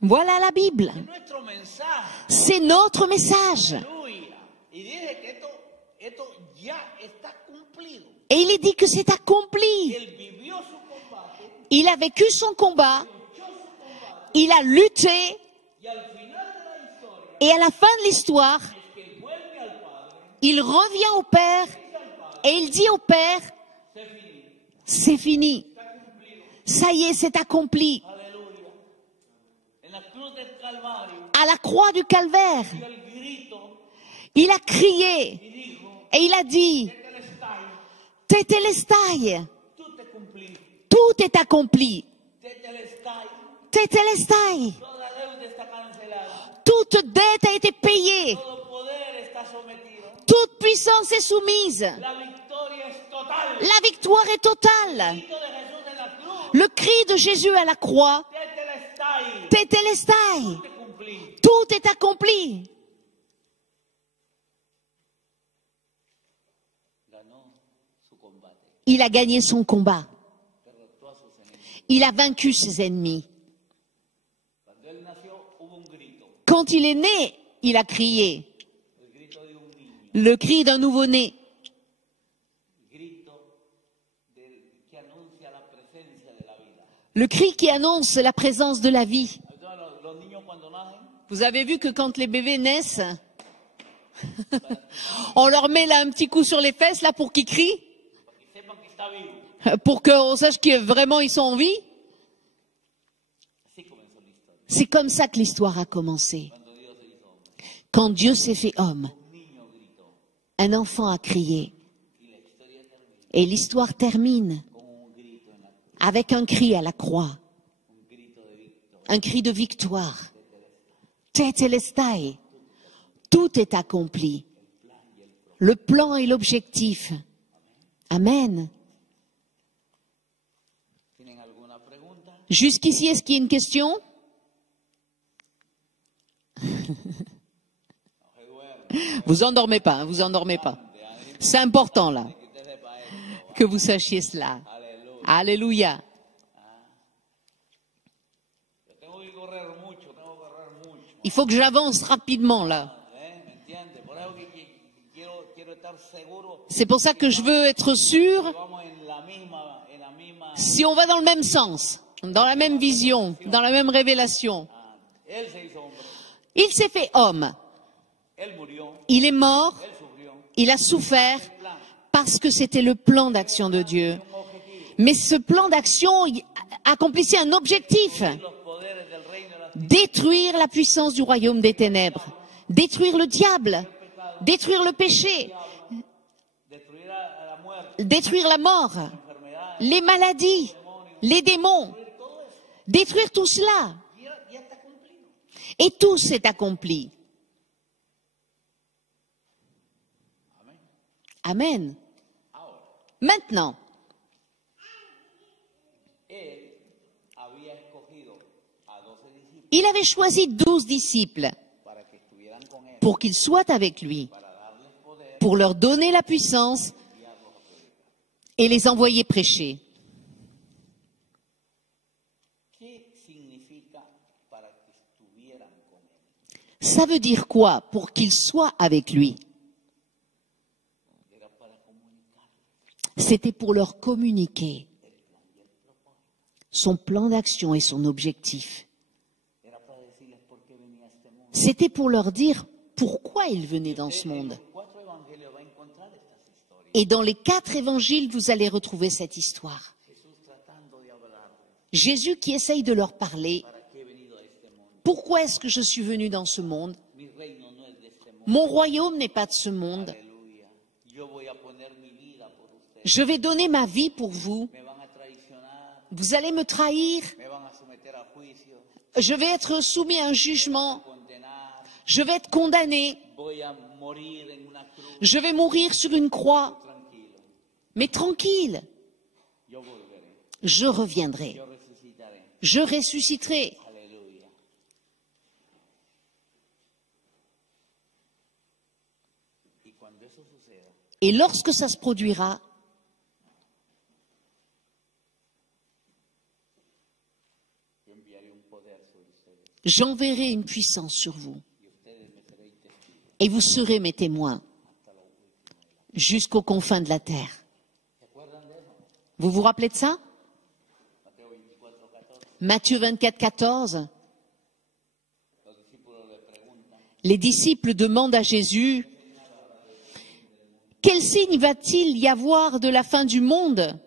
Voilà la Bible. Es nuestro mensaje. C'est notre message. Aleluya. Y dice que esto ya está cumplido. Et il est dit que c'est accompli. Él vivió su combate, Il a vécu son combat, il a lutté, y al final de la historia et à la fin de l'histoire, es que él vuelve al Padre, il revient au Père et il dit au Père, se fini, c'est fini. está cumplido. Ça y est, c'est accompli. Aleluya. En la cruz del Calvario À la croix du Calvaire, dio el grito il a crié y dijo, et il a dit, Tetelestai, Tetelestai, tú te cumplí. tout est accompli. Tetelestai, Tetelestai, toda deuda está cancelada. toute dette a été payée, Todo poder está sometido. toute puissance est soumise. La victoria es total. La victoire est totale. El grito de Jesús en la cruz. Le cri de Jésus à la croix, Tetelestai, Tetelestai, te cumplí. tout est accompli. Ganó su combate. Il a gagné son combat. Derrotó a sus enemigos. Il a vaincu ses ennemis. Cuando él nació hubo un grito. Quand il est né, il a crié. El grito de un niño. Le cri d'un nouveau-né. El grito que anuncia la presencia de la vida. Le cri qui annonce la présence de la vie. Entonces, los niños cuando nacen, Vous avez vu que quand les bébés naissent, on leur met là un petit coup sur les fesses là pour qu'ils crient, para que sepan que está vivo. pour qu'on sache que vraiment ils sont en vie. Así comenzó la historia. C'est comme ça que l'histoire a commencé. Cuando Dios se hizo hombre, Quand Dieu s'est fait homme, un niño gritó un enfant a crié. y la historia termina Et l'histoire termine con un grito en la cruz, avec un cri à la croix, un grito de victoria. un cri de victoire. Tetelestai. Tout est accompli. Le plan et l'objectif. Amen. ¿Tienen alguna pregunta? Jusqu'ici, est-ce qu'il y a une question? Vous endormez pas, hein, vous endormez pas. C'est important là, Que usted sepa eso. que vous sachiez cela. Aleluya. Alléluia. Yo tengo que correr mucho, tengo que correr mucho. Il faut que j'avance rapidement là. ¿Me entiende? Por eso que quiero estar seguro C'est pour ça que je veux être sûr, que vamos en la misma. si on va dans le même sens, dans la même vision, dans la même révélation. Él se hizo hombre, Il s'est fait homme. él murió, Il est mort. él sufrió. Il a souffert Plan, parce que c'était le plan d'action de Dieu. un objetivo. Mais ce plan d'action accomplissait un objectif. Los poderes del reino de las Détruire la puissance du royaume des ténèbres. Détruire le diable. Détruire le péché. destruir a la muerte, Détruire la mort. enfermedad, Les maladies. Les démons. Détruire tout cela. ya está cumplido. Et tout s'est accompli. Amén. Amen. Ahora, Maintenant, él había escogido a 12 discípulos il avait choisi 12 disciples para que estuvieran con él, pour qu'ils soient avec lui, para darles poder pour leur donner la puissance y guiarlos a predicar. et les envoyer prêcher. ¿Qué significa para que estuvieran con él? Ça veut dire quoi pour qu'ils soient avec lui? Era para comunicar C'était pour leur communiquer son plan d'action et son objectif. C'était pour leur dire pourquoi ils venaient dans ce monde. En los 4 evangelios va a encontrar estas historias. Et dans les 4 évangiles, vous allez retrouver cette histoire. Jesús tratando de hablarles. Jésus qui essaye de leur parler. ¿Para qué he venido a este mundo? Pourquoi est-ce que je suis venu dans ce monde? Mi reino no es de este mundo. Mon royaume n'est pas de ce monde. Aleluya. Yo voy a poner mi vida por ustedes. Je vais donner ma vie pour vous. Me van a traicionar. Vous allez me trahir. Me van a someter a juicio. Je vais être soumis à un jugement. Condenar. Je vais être condamné. Voy a morir en una cruz. Je vais mourir sur une croix. Tranquilo. Mais tranquille, Yo volveré. je reviendrai. Yo resucitaré. Je ressusciterai. Aleluya. Y cuando eso suceda, Et lorsque ça se produira, yo enviaré un poder sobre ustedes j'enverrai une puissance sur vous. y ustedes me seréis testigos Et vous serez mes témoins hasta lo último. jusqu'aux confins de la terre. ¿Se acuerdan de eso? Vous vous rappelez de ça? Mateo 24, 14. Matthieu 24, 14. Los discípulos le preguntan, Les disciples demandent à Jésus, quel signe va-t-il y avoir de la fin du monde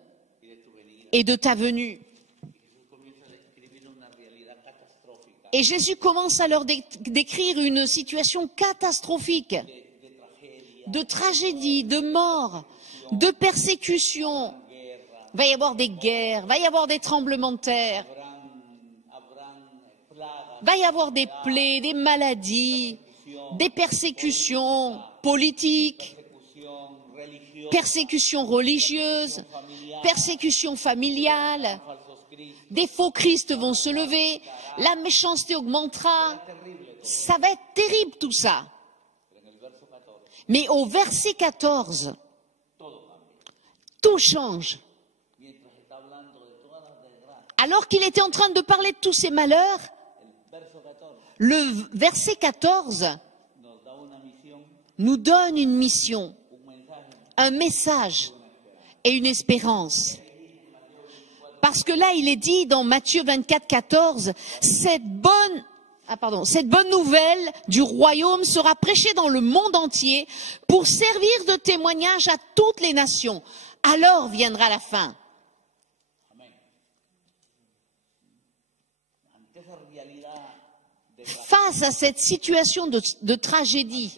et de ta venue? Jesús comienza a describir una realidad catastrófica Et Jésus commence à leur décrire une situation catastrophique, de tragedia, de tragédie, de mort, de persécution. guerra, Va y avoir des guerres, va y avoir des tremblements de terre, habrán plagas, va y avoir des plaies, des maladies, des persécutions politiques, persecución religiosa, persécutions religieuses, persécutions familiar, familiales. falsos cristos. Des faux Christ vont se lever, la méchanceté augmentera. Ça va être terrible tout ça. Pero en el verso 14, Mais au verset 14, todo cambia. tout change. Mientras está hablando de todas las desgracias, Alors qu'il était en train de parler de tous ces malheurs, el verso 14 le verset 14 nos da una misión, nous donne une mission, un mensaje. un message et une espérance. Parce que là, il est dit dans Matthieu 24, 14, cette bonne nouvelle du royaume sera prêchée dans le monde entier pour servir de témoignage à toutes les nations. Alors viendra la fin. Amén. Ante esa realidad de Face à cette situation de tragédie,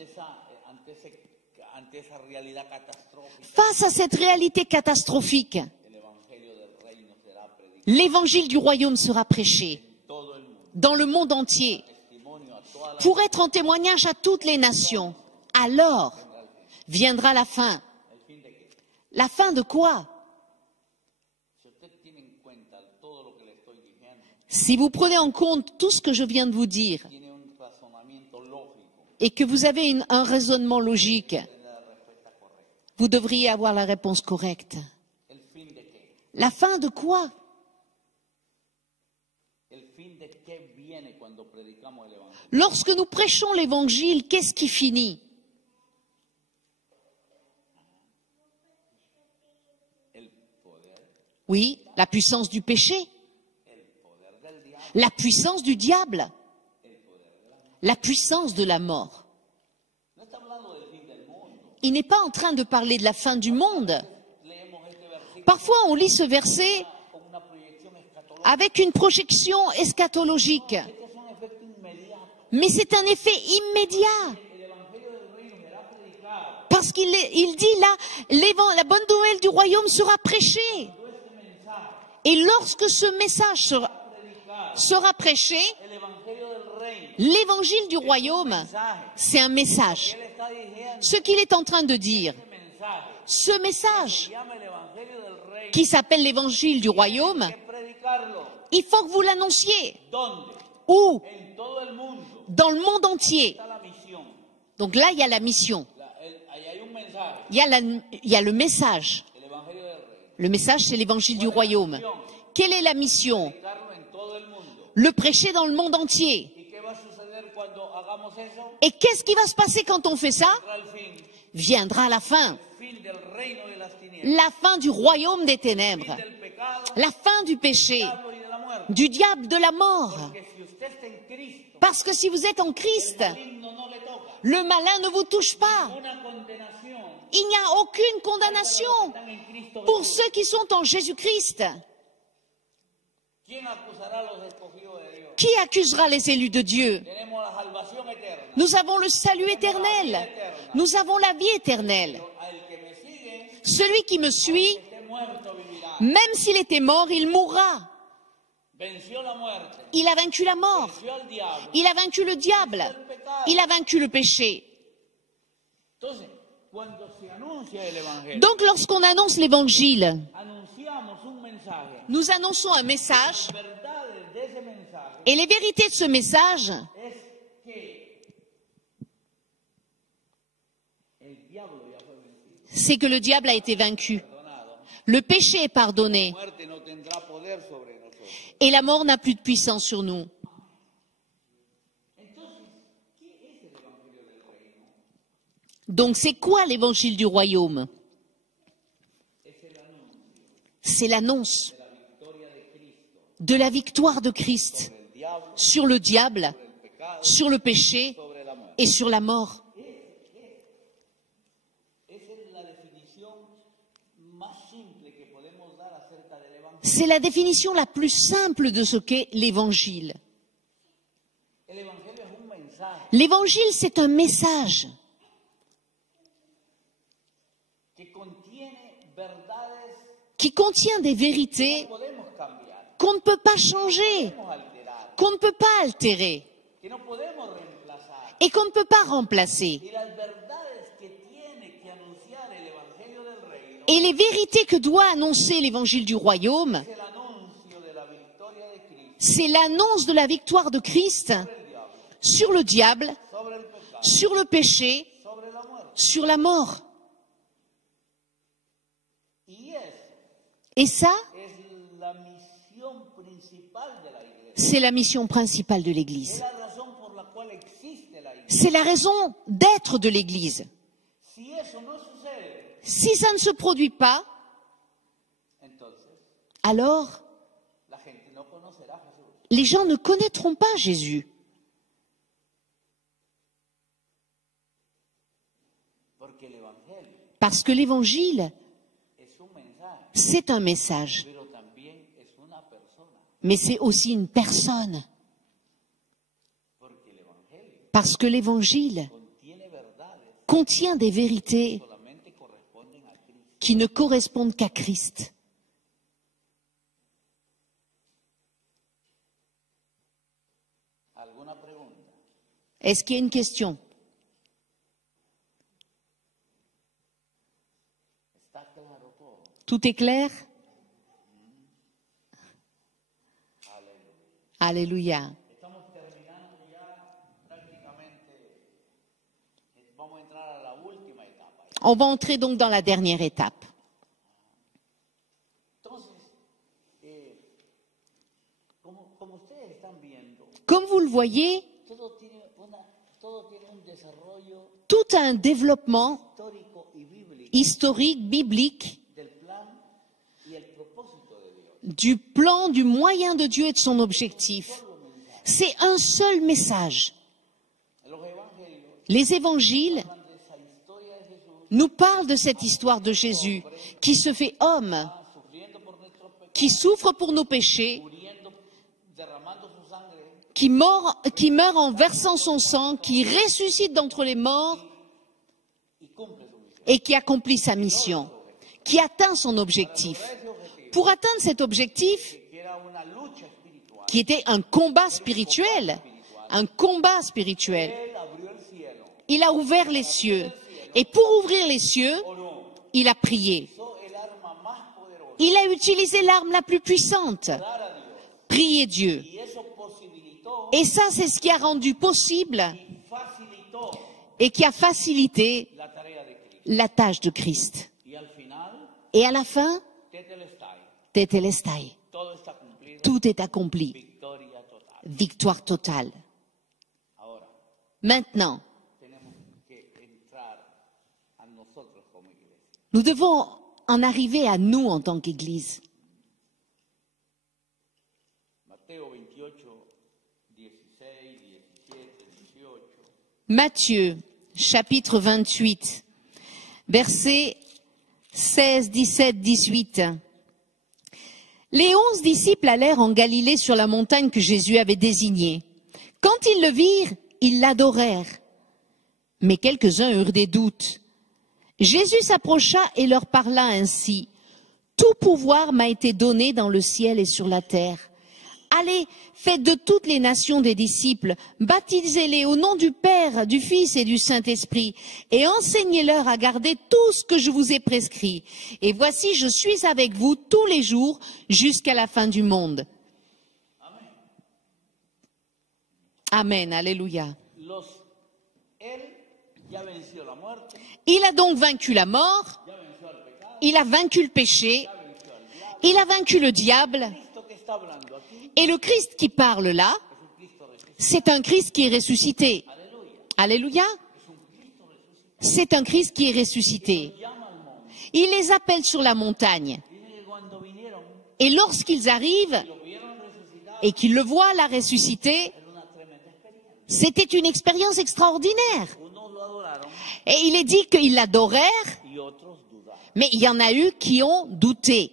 ante esa realidad catastrófica, face à cette réalité catastrophique, el evangelio del reino será predicado l'évangile du royaume sera prêché en todo el mundo, dans le monde entier testimonio a todas las. pour être en témoignage à toutes les nations. Alors viendra la fin. ¿El fin de qué? La fin de quoi? Si usted tiene en cuenta todo lo que le estoy diciendo, Si vous prenez en compte tout ce que je viens de vous dire tiene un razonamiento lógico, et que vous avez un raisonnement logique, tiene la respuesta correcta. vous devriez avoir la réponse correcte. ¿El fin de qué? La fin de quoi? ¿El fin de qué viene cuando predicamos el evangelio? Lorsque nous prêchons l'évangile, qu'est-ce qui finit? El poder, Oui, la puissance du péché, el poder del diablo, la puissance du diable, la puissance de la mort. no está hablando del fin del mundo. Il n'est pas en train de parler de la fin du monde. Leemos este versículo Parfois, on lit ce verset con una proyección escatológica. avec une projection eschatologique. Este es un efecto inmediato. Mais c'est un effet immédiat. El evangelio del reino será predicado. Parce il dit là, la bonne nouvelle du royaume sera prêchée. Et lorsque ce message sera prêché, El evangelio del reino, l'évangile du royaume, mensaje. c'est un message. Él está diciendo Ce qu'il est en train de dire, ese mensaje. ce message Se llama el evangelio del reino. qui s'appelle l'évangile du royaume, Hay que predicarlo. il faut que vous l'annonciez. ¿Dónde? Où? En todo el mundo. Dans le monde entier. Está la misión. Donc là, il y a la mission. Ahí hay un mensaje. Il y a le message. El evangelio del reino. Le message, c'est l'évangile du royaume. Quelle est la mission? Predicarlo en todo el mundo. Le prêcher dans le monde entier. ¿Y qué va a suceder cuando hagamos eso? Et qu'est-ce qui va se passer quand on fait ça? Vendrá el fin. Viendra la fin. Fin del reino de las tinieblas. La fin du royaume des ténèbres. Fin del pecado, La fin du péché, del diablo y de la muerte. du diable, de la mort. Porque si usted está en Cristo, Parce que si vous êtes en Christ, el maligno no le toca. le malin ne vous touche pas. Una condenación Il n'y a aucune condamnation están en Cristo pour Jesús. ceux qui sont en Jésus-Christ. ¿Quién acusará a los escogidos de Dios? Qui accusera les élus de Dieu? Tenemos la salvación eterna. Nous avons le salut éternel. Nous avons la vie éternelle. Al que me sigue, Celui qui me suit, esté muerto, vivirá. même s'il était mort, il mourra. Venció la muerte, Il a vaincu la mort. venció al diablo. Il a vaincu le diable. El pecado. Il a vaincu le péché. Entonces, cuando se anuncia el Evangelio, Donc lorsqu'on annonce l'évangile, anunciamos un mensaje. nous annonçons un message Las verdades de ese mensaje et les vérités de ce message, es que el diablo ya fue vencido, c'est que le diable a été vaincu. perdonado. Le péché est pardonné La muerte no tendrá poder sobre nosotros. et la mort n'a plus de puissance sur nous. Donc c'est quoi l'évangile du royaume? C'est l'annonce de la victoire de Christ El diablo, sur le diable, el pecado, sur le péché sobre la muerte. et sur la mort. Esa es la definición más simple que podemos dar acerca del Evangelio. C'est la définition la plus simple de ce qu'est l'évangile. El Evangelio es un mensaje L'évangile, c'est un message que contiene verdades qui contient des que vérités no podemos cambiar, qu'on ne peut pas changer, podemos alterar, qu'on ne peut pas altérer que no podemos reemplazar. et qu'on ne peut pas remplacer. Y las verdades que tiene que anunciar el Evangelio del Reino Et les vérités que doit annoncer l'évangile du royaume, es el anuncio de la victoria de Cristo c'est l'annonce de la victoire de Christ sobre el diablo, sur le diable, sobre el pecado, sur le péché, sobre la muerte. sur la mort. Y eso Et ça, es la misión principal de la iglesia. c'est la mission principale de Es l'Église. la razón por la cual existe la iglesia. C'est la raison d'être de l'Église. Si eso no sucede, Si ça ne se produit pas, entonces alors la gente no conocerá a Jesús. les gens ne connaîtront pas Jésus. Porque el Evangelio Parce que l'Évangile, es un mensaje, c'est un message, pero también es una persona. mais c'est aussi une personne. Porque el Evangelio Parce que l'Évangile contiene verdades contient des vérités que solamente corresponden a Cristo. qui ne correspondent qu'à Christ. ¿Alguna pregunta? Est-ce qu'il y a une question? ¿Está claro todo? Tout est clair? Alléluia. Estamos terminando ya prácticamente. Vamos a entrar a la última etapa. On va entrer donc dans la dernière étape. Entonces, como ustedes están viendo, Comme vous le voyez, todo tiene un desarrollo tout a un développement histórico y bíblico historique, biblique, del plan y el propósito de Dios. du plan, du moyen de Dieu et de son objectif. C'est un seul message. Los evangelios Les évangiles hablan de esa historia de Jesús nous parlent de cette histoire de Jésus qui se fait homme, sufriendo por nuestros pecados, qui souffre pour nos péchés, muriendo, derramando su sangre qui meurt en versant son sang, qui ressuscite d'entre les morts y cumple su misión. et qui accomplit sa mission, qui atteint son objectif. Ese objetivo, Pour atteindre cet objectif, que era una lucha espiritual, qui était un combat spirituel, un combat spirituel, él abrió el cielo, il a ouvert les cieux. Et pour ouvrir les cieux, oró, il a prié. usó el arma más poderosa, Il a utilisé l'arme la plus puissante, dar a Dios. prier Dieu. Y eso posibilitó Et ça, c'est ce qui a rendu possible y facilitó et qui a facilité la tarea de Cristo. la tâche de Christ. Y al final, Et à la fin, tetelestai, Tetelestai, todo está cumplido, tout est accompli, victoria total. victoire totale. Ahora, Maintenant, tenemos que entrar a nosotros como iglesia. nous devons en arriver à nous en tant qu'Église. Mateo 28, 16, 17, 18. Matthieu, chapitre 28, versets 16, 17, 18. Les 11 disciples allèrent en Galilée sur la montagne que Jésus avait désignée. Quand ils le virent, ils l'adorèrent. Mais quelques-uns eurent des doutes. Jésus s'approcha et leur parla ainsi. Tout pouvoir m'a été donné dans le ciel et sur la terre. Allez, faites de toutes les nations des disciples, baptisez-les au nom du Père, du Fils et du Saint-Esprit, et enseignez-leur à garder tout ce que je vous ai prescrit. Et voici, je suis avec vous tous les jours jusqu'à la fin du monde. Amen, alléluia. Él ya venció la muerte, Il a donc vaincu la mort, ya venció al pecado, il a vaincu le péché, ya venció al diablo. il a vaincu le diable, Cristo que está hablando aquí et le Christ qui parle là, es un Cristo resucitado. c'est un Christ qui est ressuscité. Aleluya. Alléluia. C'est un Christ qui est ressuscité. Llama al monte. Il les appelle sur la montagne. Dice que cuando vinieron Et lorsqu'ils arrivent lo vieron resucitado, et qu'ils le voient là ressuscité, era una tremenda experiencia. c'était une expérience extraordinaire. Unos lo adoraron Et il est dit qu'ils l'adorèrent, y otros dudaron. mais il y en a eu qui ont douté.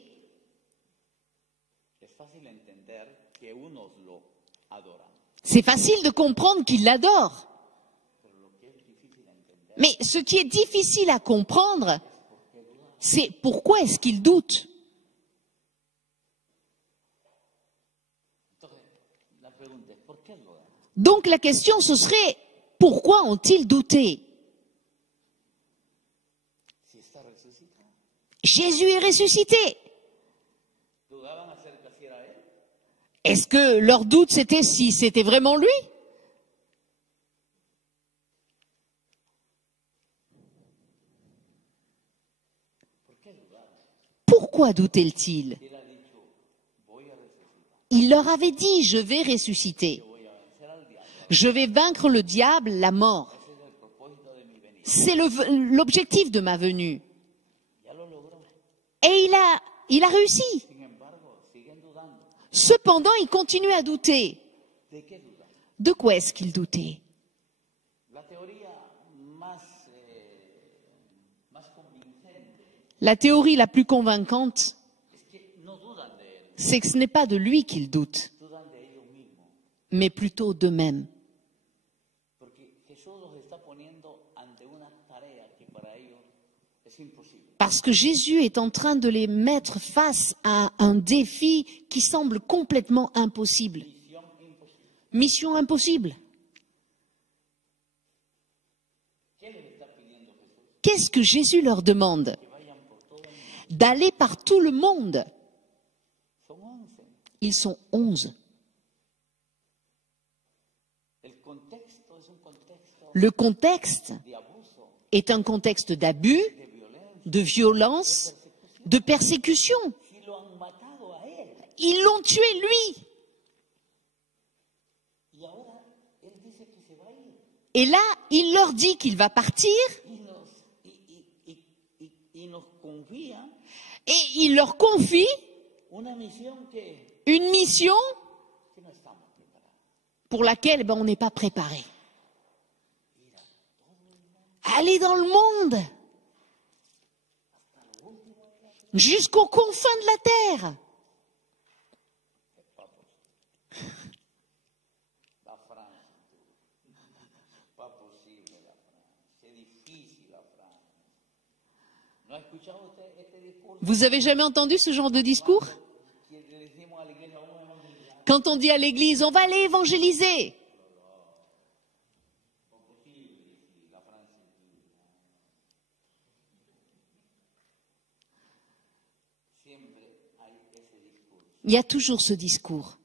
Es fácil entender que unos lo adoran, C'est facile de comprendre qu'ils l'adorent. pero lo que es difícil entender Mais ce qui est difficile à comprendre, c'est pourquoi est-ce qu'ils doutent. entonces la pregunta es ¿por qué lo dan? Donc la question ce serait, pourquoi ont-ils douté? Si está resucitado, Jésus est ressuscité. dudaban acerca si era él. Est-ce que leur doute c'était si c'était vraiment lui? ¿Por qué dudaban? Pourquoi doutait-il? Él ha dicho voy a resucitar, Il leur avait dit, je vais ressusciter. voy a vencer al diablo. Je vais vaincre le diable, la mort. Ese es el propósito de mi venida. C'est l'objectif de ma venue. Ya lo logró. Et il a réussi. Sin embargo, siguen dudando. Cependant, il continue à douter. ¿De qué dudan? De quoi est-ce qu'il doutait? La teoría más, más convincente La théorie la plus convaincante, es que no dudan de él, c'est que ce n'est pas de lui qu'ils doutent, dudan de ellos mismos. mais plutôt d'eux-mêmes. Porque Jesús los está poniendo ante una tarea que para ellos es imposible. Parce que Jésus est en train de les mettre face à un défi qui semble complètement impossible. Misión imposible. Mission impossible. ¿Qué les está pidiendo Jesús? Qu'est-ce que Jésus leur demande? Que vayan por todo el mundo. D'aller par tout le monde. Son 11. Ils sont 11. El contexto es un contexto Le contexte de abuso, est un contexte d'abus, de violencia. de violence, de persécution. Si lo han matado a él. Ils l'ont tué lui. Y ahora él dice que se va a ir. Et là, il leur dit qu'il va partir Y nos confía et il leur confie una misión une mission que no estamos preparados. pour laquelle on n'est pas préparé. Aller dans le monde jusqu'aux confins de la terre. La Francia. Pas posible la Francia. C'est difficile la France. ¿No ha escuchado usted este discurso? Vous avez jamais entendu ce genre de discours? Que le decimos a la iglesia, vamos a evangelizar. Quand on dit à l'église, on va aller évangéliser. No posible si la Francia es libre. Siempre hay ese discurso. Il y a toujours ce discours.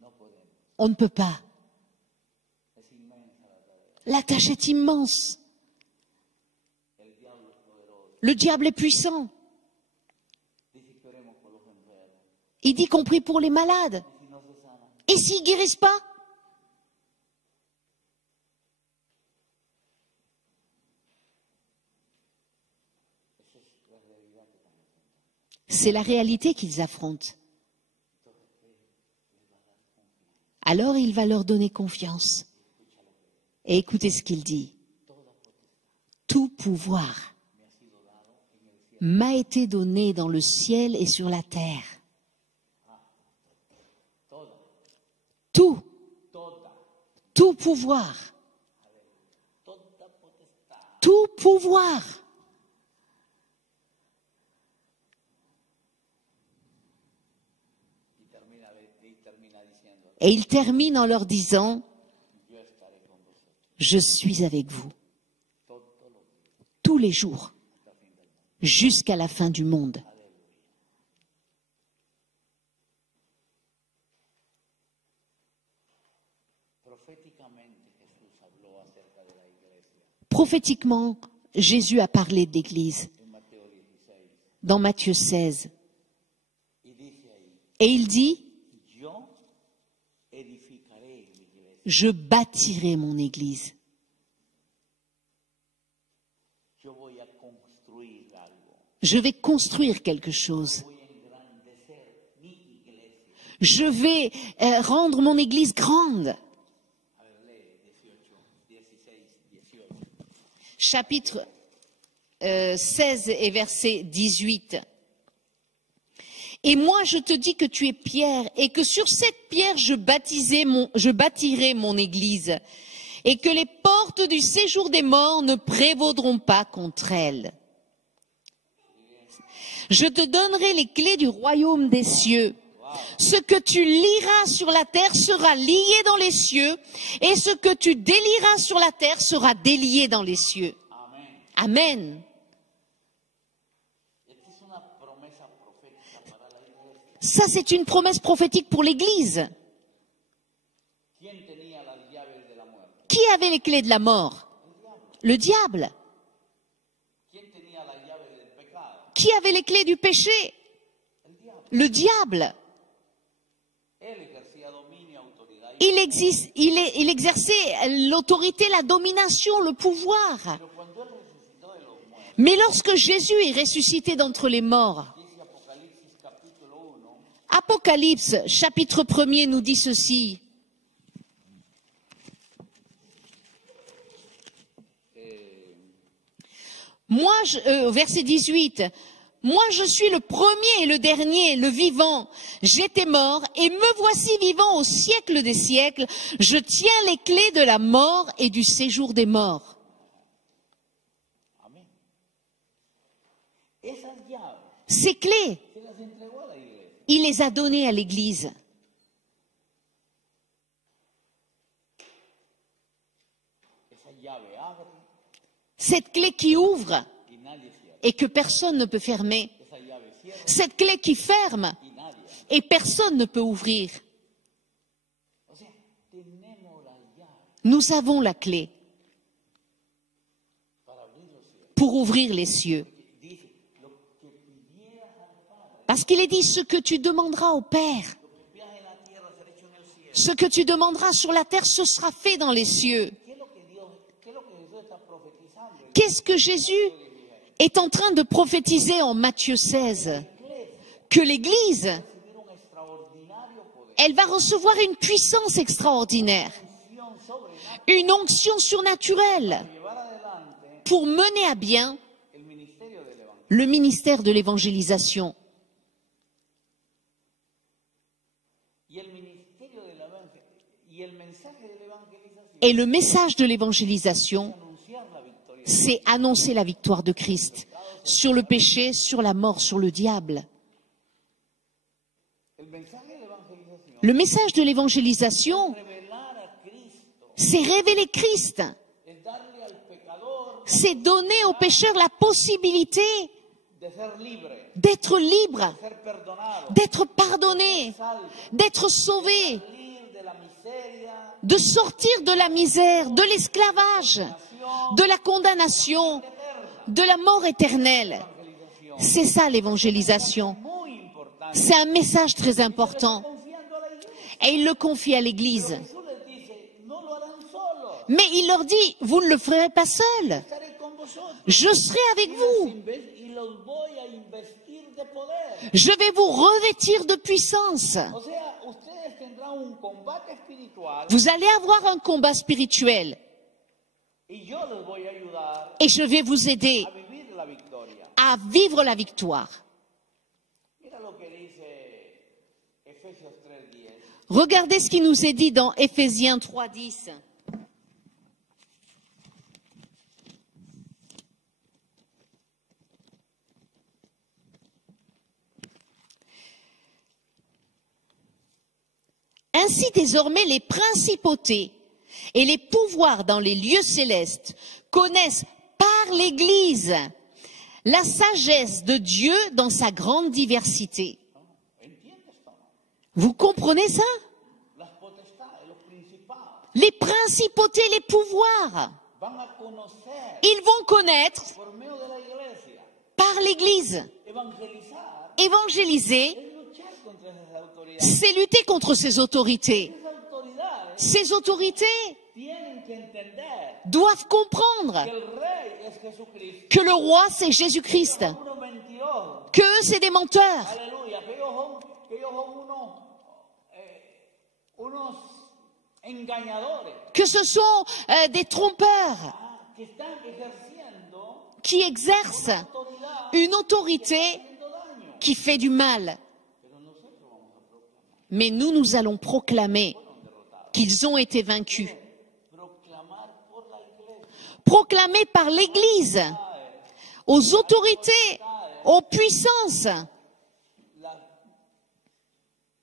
No podemos. On ne peut pas. Es inmensa la tarea. La tâche est immense. El diablo es poderoso. Le diable est puissant. Dice que oremos por los enfermos. Il dit compris pour les malades. Y si no se sanan, Et s'ils guérissent pas? esa es la realidad que estamos viendo. C'est la réalité qu'ils affrontent. Alors il va leur donner confiance. Et écoutez ce qu'il dit. Tout pouvoir m'a été donné dans le ciel et sur la terre. Tout pouvoir. Tout pouvoir. Et il termine en leur disant, je suis avec vous tous les jours jusqu'à la fin du monde. Prophétiquement, Jésus a parlé de l'Église dans Matthieu 16. Et il dit, je bâtirai mon Église. Je vais construire quelque chose. Je vais rendre mon Église grande. Chapitre 16 et verset 18. Et moi je te dis que tu es Pierre, et que sur cette pierre je bâtirai mon Église, et que les portes du séjour des morts ne prévaudront pas contre elle. Je te donnerai les clés du royaume des cieux. Ce que tu lieras sur la terre sera lié dans les cieux, et ce que tu délieras sur la terre sera délié dans les cieux. Amen. Ça, c'est une promesse prophétique pour l'Église. Qui avait les clés de la mort? Le diable. Qui avait les clés du péché? Le diable. Il exerçait l'autorité, la domination, le pouvoir. Mais lorsque Jésus est ressuscité d'entre les morts, Apocalypse, chapitre 1er, nous dit ceci. Verset 18. Moi, je suis le premier et le dernier, le vivant. J'étais mort et me voici vivant au siècle des siècles. Je tiens les clés de la mort et du séjour des morts. Ces clés, il les a données à l'Église. Cette clé qui ouvre et que personne ne peut fermer. Cette clé qui ferme et personne ne peut ouvrir. Nous avons la clé pour ouvrir les cieux. Parce qu'il est dit, ce que tu demanderas au Père, ce que tu demanderas sur la terre, ce sera fait dans les cieux. Qu'est-ce que Jésus est en train de prophétiser en Matthieu 16? Que l'Église, elle va recevoir une puissance extraordinaire, une onction surnaturelle pour mener à bien le ministère de l'évangélisation. Et le message de l'évangélisation, c'est annoncer la victoire de Christ sur le péché, sur la mort, sur le diable. Le message de l'évangélisation, c'est révéler Christ. C'est donner aux pécheurs la possibilité d'être libre, d'être pardonné, d'être sauvé, de sortir de la misère, de l'esclavage, de la condamnation, de la mort éternelle. C'est ça l'évangélisation. C'est un message très important. Et il le confie à l'Église. Mais il leur dit, vous ne le ferez pas seul. Je serai avec vous. Je vais vous revêtir de puissance. tendrán un combate espiritual Vous allez avoir un combat spirituel y yo les voy a ayudar et je vais vous aider a vivir la victoria. à vivre la victoire. Mira lo que dice Efesios 3:10. Regardez ce qui nous est dit dans Éphésiens 3:10. Ainsi désormais les principautés et les pouvoirs dans les lieux célestes connaissent par l'Église la sagesse de Dieu dans sa grande diversité. ¿Entiendes esto? Vous comprenez ça? Las potestades, los principados Les principautés, les pouvoirs, van a conocer ils vont connaître por medio de la iglesia, par l'Église. evangelizar, Évangéliser, es luchar contra esas autoridades. c'est lutter contre ces autorités. Esas autoridades Ces autorités tienen que entender doivent comprendre que el rey es Jesucristo. que le roi, c'est Jésus-Christ, Unos mentirosos. que eux, c'est des menteurs, Aleluya, que ellos son unos engañadores que ce sont des trompeurs que están ejerciendo qui exercent autoridad une autorité haciendo daño. qui fait du mal. Pero nosotros vamos a proclamar, Mais nous allons proclamer qu'ils ont été vaincus. proclamar por la iglesia, Proclamer par l'Église, aux autorités, aux puissances, la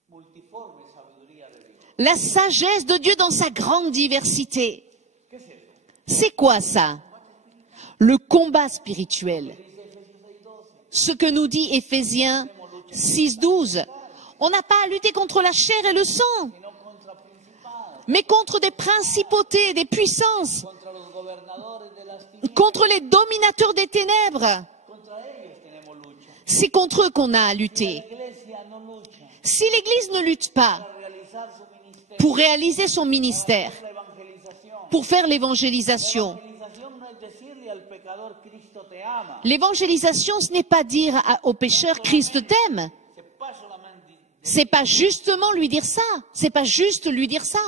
multiforme sabiduría de Dios. la sagesse de Dieu dans sa grande diversité. ¿Qué es eso? C'est quoi ça? Le combat spirituel. Ce que nous dit Éphésiens 6:12. On n'a pas à lutter contre la chair et le sang, Sino contra principados, mais contre des principautés, des puissances, contra los gobernadores de las tinieblas, contre les dominateurs des ténèbres. contra ellos tenemos lucha. C'est contre eux qu'on a à lutter. La iglesia no lucha Si l'Église ne lutte pas para realizar su ministerio, pour réaliser son ministère, la evangelización. pour faire l'évangélisation, Evangelización no es decirle al pecador Cristo te ama. l'évangélisation, ce n'est pas dire aux pécheurs Christ t'aime. C'est pas solamente C'est pas justement lui dire ça. C'est pas juste lui dire ça.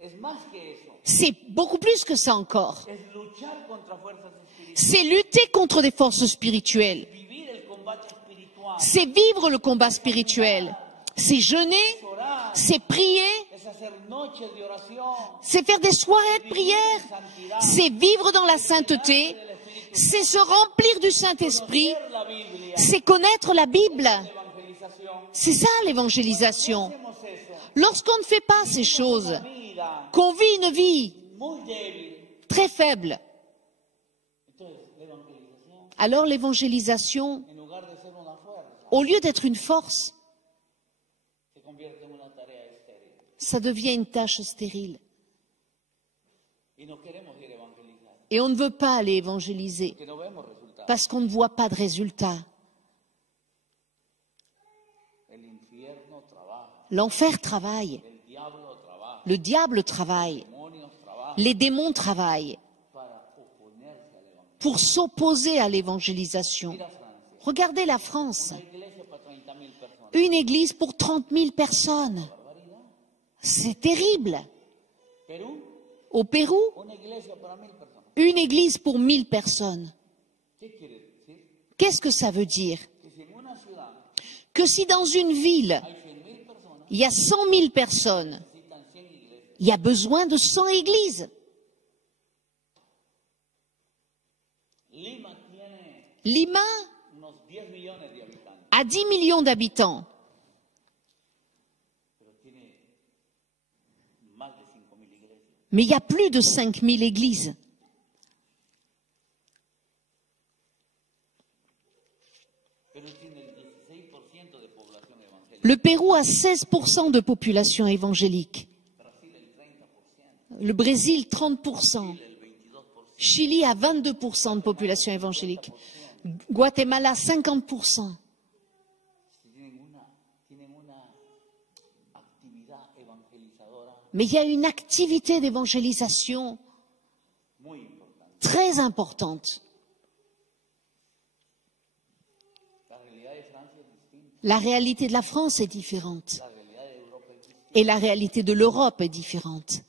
es más que eso. C'est beaucoup plus que ça encore. Es luchar contra fuerzas espirituales, C'est lutter contre des forces spirituelles. vivir el combate espiritual, C'est vivre le combat spirituel. C'est jeûner, orar, c'est prier, es hacer noches de oración, c'est faire des soirées de prière, c'est vivre dans la sainteté, c'est se remplir du Saint-Esprit, leer la Biblia, c'est connaître la Bible. evangelización. C'est ça l'évangélisation. Hacemos eso. Lorsqu'on ne fait pas ces choses, Vida qu'on vit une vie muy débil. très faible, Entonces, la evangelización, alors l'évangélisation, en lugar de ser una fuerza, au lieu d'être une force, se convierte en una tarea estéril. ça devient une tâche stérile. Y no queremos ir a evangelizar, Et on ne veut pas aller évangéliser que no vemos resultados. parce qu'on ne voit pas de résultat. El infierno trabaja, L'enfer travaille, el diablo trabaja, le diable travaille, los demonios trabajan les démons travaillent para oponerse al evangelio. pour s'opposer à l'évangélisation. Mira Francia, Regardez la France, una iglesia para 30.000 personas. une église pour 30 000 personnes. Barbaridad. C'est terrible. Perú, Au Pérou, una iglesia para 1.000 personas. une église pour 1000 personnes. ¿Qué quiere decir? Qu'est-ce que ça veut dire? Que si en una ciudad Que si dans une ville, hay 100.000 personas, il y a 100 000 personnes, necesitan 100 iglesias. il y a besoin de 100 églises. Lima tiene Lima unos 10 millones de habitantes, a 10 millions d'habitants, pero tiene más de 5.000 iglesias. mais il y a plus de 5000 églises. Pero tiene el 16% de población evangélica. Le Pérou a 16% de population évangélique. Brasil el 30%, Le Brésil, 30%. el 22%. Chili a 22% de population évangélique. Guatemala, 50%. Tienen una actividad evangelizadora Mais il y a une activité d'évangélisation muy importante. très importante. La realidad de Francia es distinta, La réalité de la France est différente. la realidad de Europa es Et la réalité de l'Europe est différente.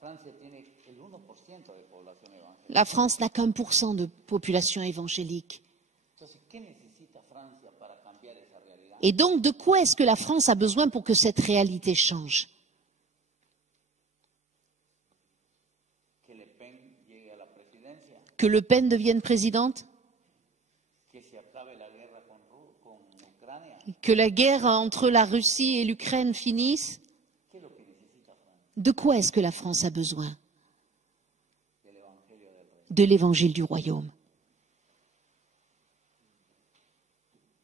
Francia tiene el 1% de población evangélica. La France n'a qu'1% de population évangélique. Entonces, ¿qué necesita Francia para cambiar esa realidad? Et donc, de quoi est-ce que la France a besoin pour que cette réalité change? Que Le Pen llegue a la presidencia, Que Le Pen devienne présidente? que se acabe la guerra con Ucrania. Que la guerre entre la Russie et l'Ukraine finisse? ¿Qué es lo que necesita Francia? De quoi est-ce que la France a besoin? Del Evangelio del Rey. De l'évangile du royaume.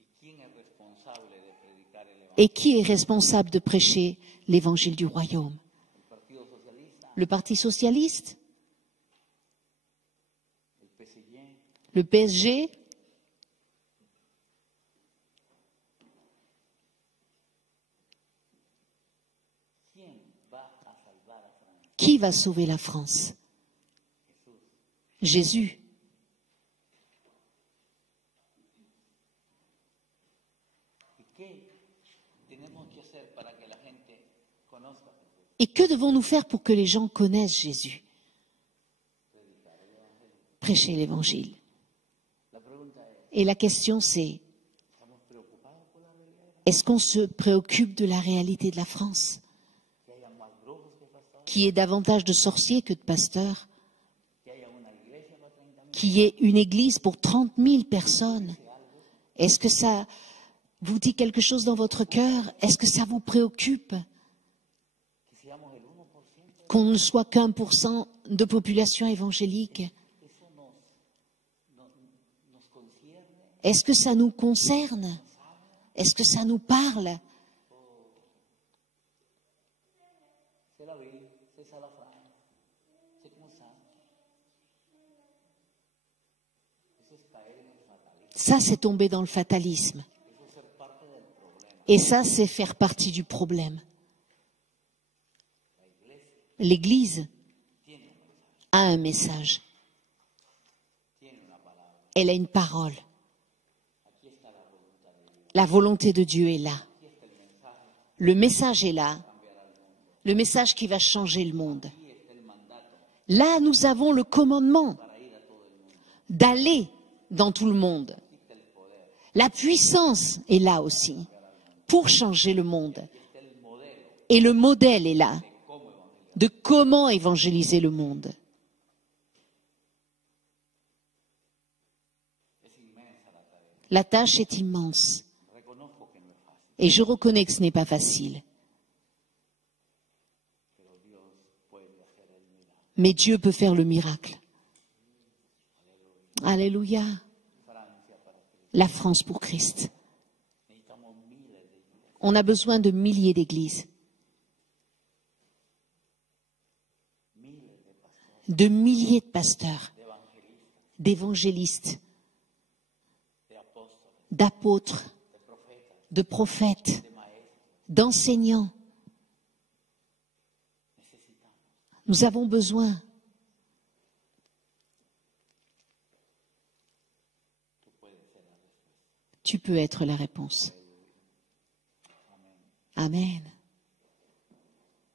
¿Y quién es responsable de predicar el Evangelio? Et qui est responsable de prêcher l'évangile du royaume? ¿El Partido Socialista? Le Parti socialiste? ¿El PSG? Le PSG? ¿Quién va a salvar a Francia? Qui va sauver la France? Jésus. ¿Y qué tenemos que hacer para que la gente conozca a Jesús? Et que devons-nous faire pour que les gens connaissent Jésus? Prêcher l'évangile. La pregunta es, Et la question c'est, ¿estamos preocupados por la realidad? est-ce qu'on se préoccupe de la réalité de la France? Que haya más brujos que pastores, Qu'il y ait davantage de sorciers que de pasteurs? que haya una iglesia para 30.000. Qu'il y ait une église pour 30 000 personnes? Est-ce que ça vous dit quelque chose dans votre cœur? Est-ce que ça vous préoccupe? Que seamos el 1%. Qu'on ne soit qu'1% de population évangélique? Eso nos concierne. Est-ce que ça nous concerne? Est-ce que ça nous parle? C'est la vie, c'est ça la France. C'est comme ça. Eso es caer en el fatalismo. Ça, c'est tomber dans le fatalisme. Eso es ser parte del problema. Et ça, c'est faire partie du problème. L'Église a un message. Tiene una palabra. Elle a une parole. Aquí está la voluntad de Dios. La volonté de Dieu est là. Aquí está el mensaje. Le message est là. Le message qui va changer le monde. Aquí está el mandato Là, nous avons le commandement para ir a todo el mundo. d'aller dans tout le monde. Aquí está el poder. La puissance est là aussi pour changer le monde. Aquí está el modelo Et le modèle est là de cómo evangelizar. de comment évangéliser le monde. Es inmensa la tarea. La tâche est immense. Reconozco que no es fácil, Et je reconnais que ce n'est pas facile. pero Dios puede hacer el milagro. Mais Dieu peut faire le miracle. Alléluia. Francia para Cristo. La France pour Christ. Necesitamos miles de iglesias, On a besoin de milliers d'églises, miles de pastores, de milliers de pasteurs, de evangelistas, d'évangélistes, de apóstoles, d'apôtres, de profetas, de prophètes, de maestros. d'enseignants. Necesitamos. Nous avons besoin. Tú puedes ser la respuesta. Tu peux être la réponse. Amen.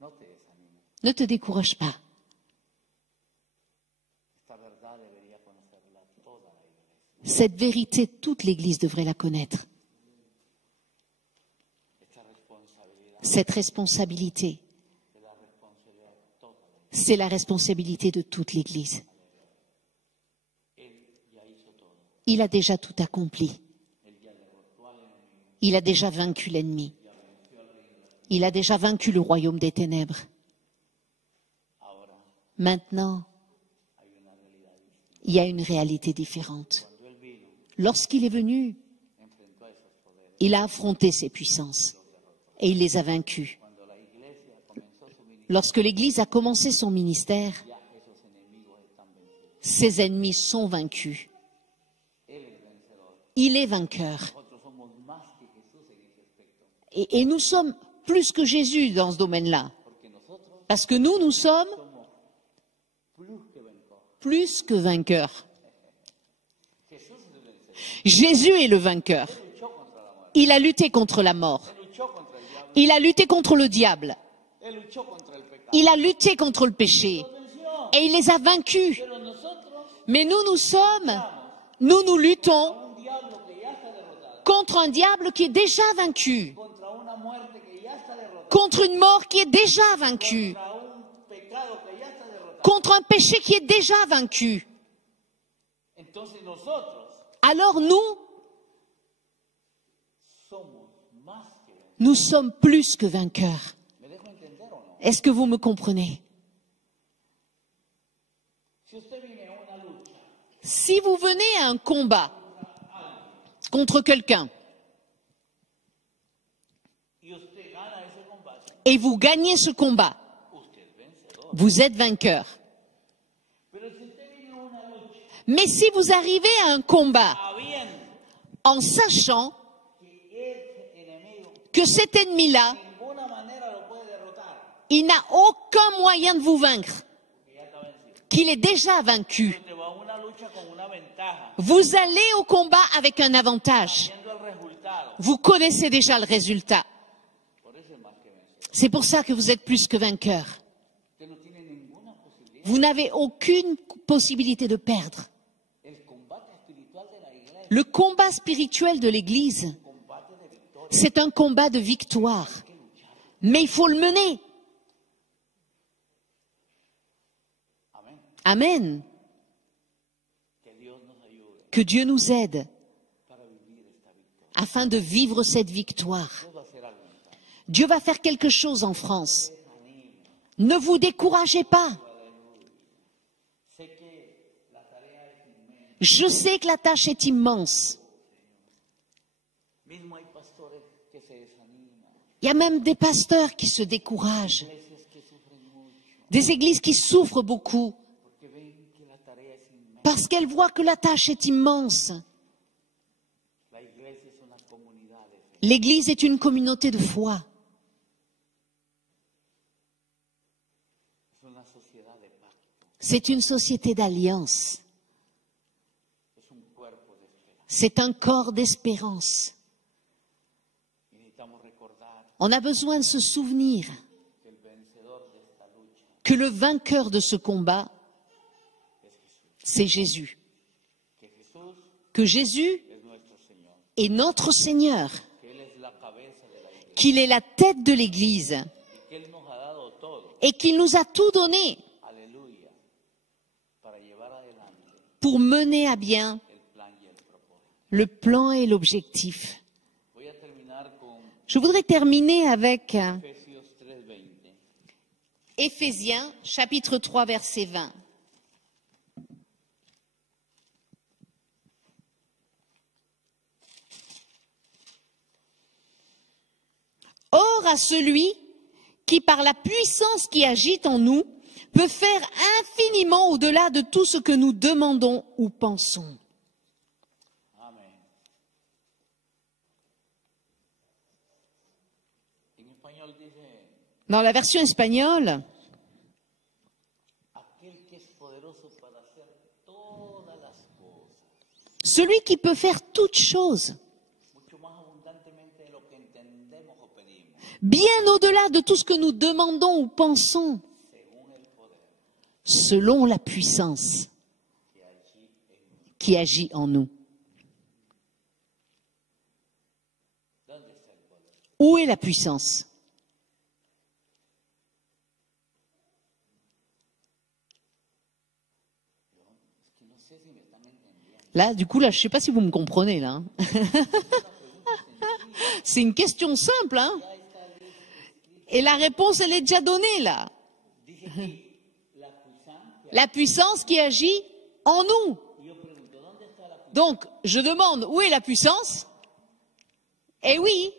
No te desanimes. Ne te décourage pas. Esta verdad debería conocerla toda la iglesia. Cette vérité, toute l'Église devrait la connaître. Esta responsabilidad Cette responsabilité, es la responsabilidad de toda la iglesia. c'est la responsabilité de toute l'Église. Él ya hizo todo. Il a déjà tout accompli. Él ya derrotó al enemigo. Il a déjà vaincu l'ennemi. Il a déjà vaincu le royaume des ténèbres. Ahora Maintenant, hay una realidad distinta. il y a une réalité différente. Cuando él vino, Lorsqu'il est venu, enfrentó a esos poderes. il a affronté ces puissances et il les a vaincus. Cuando la iglesia comenzó su ministerio, Lorsque l'Église a commencé son ministère, ya esos enemigos están vencidos. ses ennemis sont vaincus. Él es vencedor. Il est vainqueur. Nosotros somos más que Jesús en ese aspecto. Et nous sommes plus que Jésus dans ce domaine-là. Porque nosotros Parce que nous sommes somos plus que vencedores. plus que vainqueurs. Jesús es el vencedor. Jésus est le vainqueur. Luchó contra la muerte. Il a lutté contre la mort. Luchó contra el diablo. Il a lutté contre le diable. Él luchó contra el pecado. Il a lutté contre le péché. Lo venció. Et il les a vaincus. Pero nosotros Mais nous luttons un diablo que ya está derrotado, contre un diable qui est déjà vaincu, contra una muerte que ya está derrotada, contre une mort qui est déjà vaincue, contra un pecado que ya está derrotado. contre un péché qui est déjà vaincu. Entonces nosotros Alors nous somos más que vencedores. nous sommes plus que vainqueurs. ¿Me dejo entender o no? Est-ce que vous me comprenez? Si usted viene a una lucha Si vous venez à un combat contre quelqu'un y usted gana ese combate, et vous gagnez ce combat, usted es vencedor. vous êtes vainqueur. Pero si usted viene a una lucha Mais si vous arrivez à un combat sabiendo en sachant que ese enemigo que cet ennemi-là, de ninguna manera lo puede derrotar, il n'a aucun moyen de vous vaincre, que ya está vencido. qu'il est déjà vaincu, Usted va a una lucha con una ventaja, vous allez au combat avec un avantage. viendo el resultado. Vous connaissez déjà le résultat. Por eso es más que vencedor. C'est pour ça que vous êtes plus que vainqueur. Usted no tiene ninguna posibilidad. Vous n'avez aucune possibilité de perdre. El combate espiritual de la iglesia Le combat spirituel de l'Église, es un combate de victoria. c'est un combat de victoire. Mais il faut le mener. Amén. Amen. Que Dios nos ayude Que Dieu nous aide para vivir esta victoria. afin de vivre cette victoire. Dios va a hacer algo en esta. Dieu va faire quelque chose en France. Ne vous découragez pas. Sé que la tarea es inmensa. Je sais que la tâche est immense. Mismo hay pastores que se desaniman, Il y a même des pasteurs qui se découragent, iglesias que sufren mucho, des églises qui souffrent beaucoup porque ven que la tarea es inmensa. parce qu'elles voient que la tâche est immense. La iglesia es una comunidad de fe. L'Église est une communauté de foi. Es una sociedad de pacto. C'est une société d'alliance. Es un cuerpo de esperanza. C'est un corps d'espérance. Y necesitamos recordar On a besoin de se souvenir que el vencedor de esta lucha que le vainqueur de ce combat, c'est Jésus. que Jesús Que Jésus es nuestro Señor, est notre Seigneur, que Él es la cabeza de la iglesia qu'il est la tête de l'Église y que Él nos ha dado todo, et qu'il nous a tout donné aleluya, para llevar adelante pour mener à bien el plan y el propósito. le plan et l'objectif. Voy a terminar con Je voudrais terminer avec Efesios 3:20. Éphésiens chapitre 3 verset 20. Or à celui qui par la puissance qui agit en nous peut faire infiniment au-delà de tout ce que nous demandons ou pensons. Amén. En español dice, Dans la version espagnole, aquel que es poderoso para hacer todas las cosas, celui qui peut faire toutes choses, mucho más abundantemente de lo que entendemos o pedimos, bien au-delà de tout ce que nous demandons ou pensons, según el poder selon la puissance que allí en qui agit en nous. ¿Dónde está el poder? Où est la puissance? Es que no sé si me están entendiendo. Là, du coup, là, je ne sais pas si vous me comprenez, là. Hein. C'est une question simple, hein. Et la réponse, elle est déjà donnée, là. Dice aquí, la puissance. La puissance qui agit en nous. Y yo pregunto, ¿dónde está la puissance? Donc, je demande, où est la puissance? Eh oui,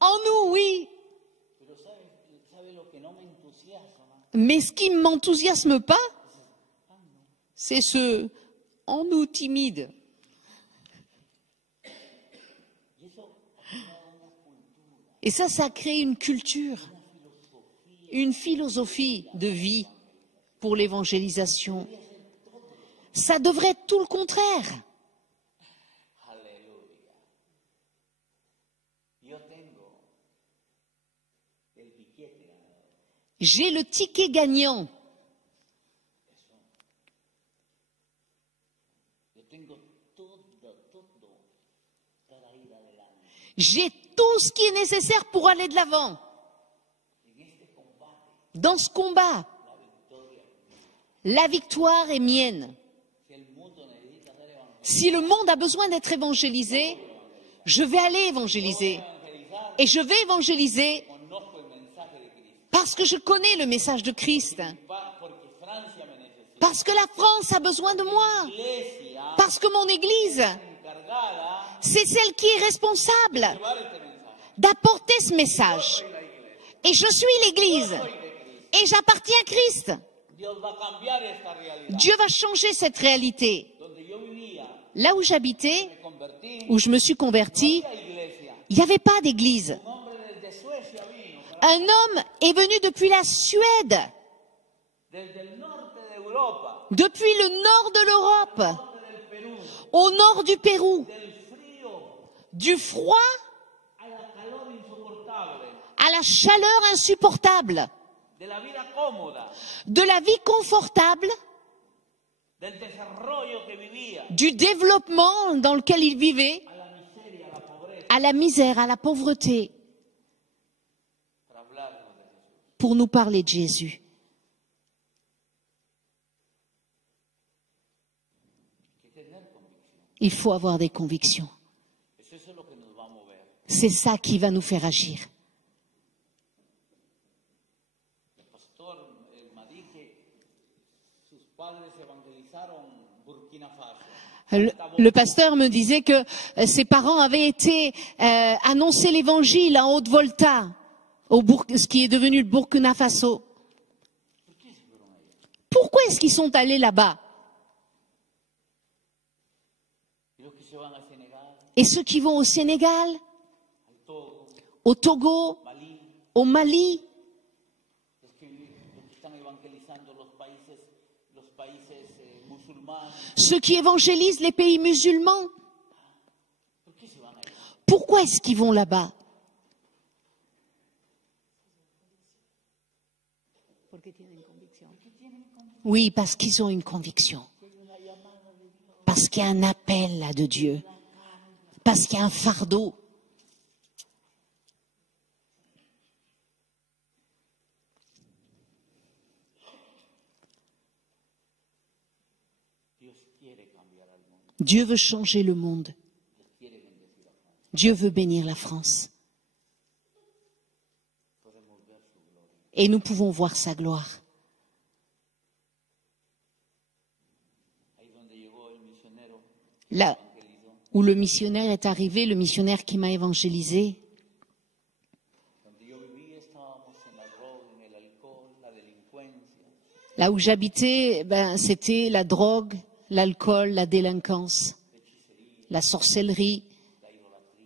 en nous, oui. Pero ¿sabe lo que no me entusiasma? Mais ce qui ne m'enthousiasme pas, c'est ce en nous timide. Y eso Et ça crée une culture, une philosophie de vie pour l'évangélisation. Ça devrait être tout le contraire. aleluya. Yo tengo el billete ganador. J'ai le ticket gagnant. Yo tengo todo para ir adelante. J'ai tout ce qui est nécessaire pour aller de l'avant. En este combate, Dans ce combat, la victoria. la victoire est mienne. Si el mundo necesita ser evangelizado, Si le monde a besoin d'être évangélisé, je vais aller évangéliser. Et je vais évangéliser conozco el mensaje de Cristo. parce que je connais le message de Christ. Porque Francia me necesita. Parce que la France a besoin de moi. Iglesia Parce que mon Église, encargada c'est celle qui est responsable de llevar este mensaje. d'apporter ce message. Et je suis l'Église. Et j'appartiens à Christ. Dios va a cambiar esta realidad. Dieu va changer cette réalité. Donde yo vivía, Là où j'habitais, me convertí où je me suis convertie, a iglesia. il n'y avait pas d'église. Un hombre desde Suecia vino, Un homme est venu depuis la Suède, desde el norte de Europa, depuis le nord de l'Europe, norte del Perú, au nord du Pérou, del frío du froid a la calor insoportable, à la chaleur insupportable, de la vida cómoda, de la vie confortable, del desarrollo que vivía, du développement dans lequel il vivait, a la miseria, a la pobreza, à la misère, à la pauvreté, para hablarnos de Jesús. pour nous parler de Jésus. Hay que tener convicción. Il faut avoir des convictions. Eso es lo que nos va a mover. C'est ça qui va nous faire agir. El pastor m'a dit que sus padres evangelizaron Burkina Faso. Le pasteur me disait que ses parents avaient été annoncer l'évangile en Haute-Volta, ce qui est devenu le Burkina Faso. Pourquoi est-ce qu'ils sont allés là-bas? Y los que se van a Senegal, Et ceux qui vont au Sénégal, al Togo, au Togo, Malí, au Mali, los que están evangelizando los países musulmanes. ceux qui évangélisent les pays musulmans, ¿Por qué se van a ir? pourquoi est-ce qu'ils vont là-bas? Oui, parce qu'ils ont une conviction. Parce qu'il y a un appel là de Dieu. Parce qu'il y a un fardeau. Dios quiere cambiar al mundo. Dieu veut changer le monde. Dios quiere bendecir a Francia. Dieu veut bénir la France. Podemos ver su gloria. Et nous pouvons voir sa gloire. Ahí donde llegó el misionero, Là evangelizó. où le missionnaire est arrivé, le missionnaire qui m'a évangélisé, Donde yo vivía estábamos en la droga, en el alcohol, la delincuencia. là où j'habitais, c'était la drogue, l'alcool, la délinquance, la sorcellerie,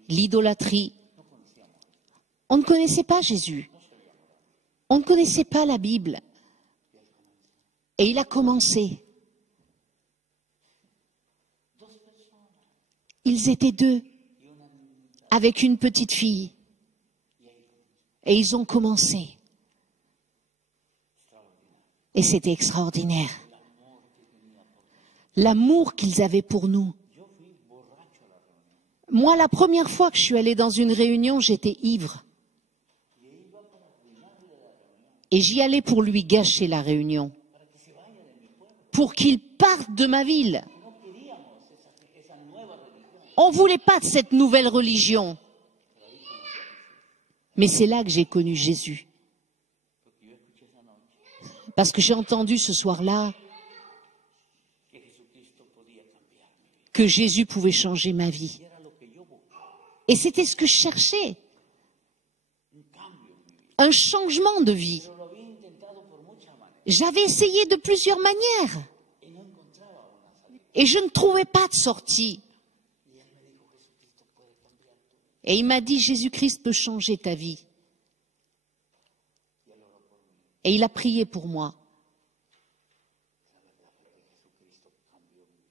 l'idolâtrie. On ne connaissait pas Jésus. On ne connaissait pas la Bible. Et il a commencé. Ils étaient deux, avec une petite fille. Et ils ont commencé. Et c'était extraordinaire. L'amour qu'ils avaient pour nous. Moi, la première fois que je suis allée dans une réunion, j'étais ivre. Et j'y allais pour lui gâcher la réunion. Pour qu'il parte de ma ville. On ne voulait pas de cette nouvelle religion. Mais c'est là que j'ai connu Jésus. Parce que j'ai entendu ce soir-là que Jésus pouvait changer ma vie. Et c'était ce que je cherchais. Un changement de vie. J'avais essayé de plusieurs manières. Et je ne trouvais pas de sortie. Et il m'a dit, Jésus-Christ peut changer ta vie. Et il a prié pour moi.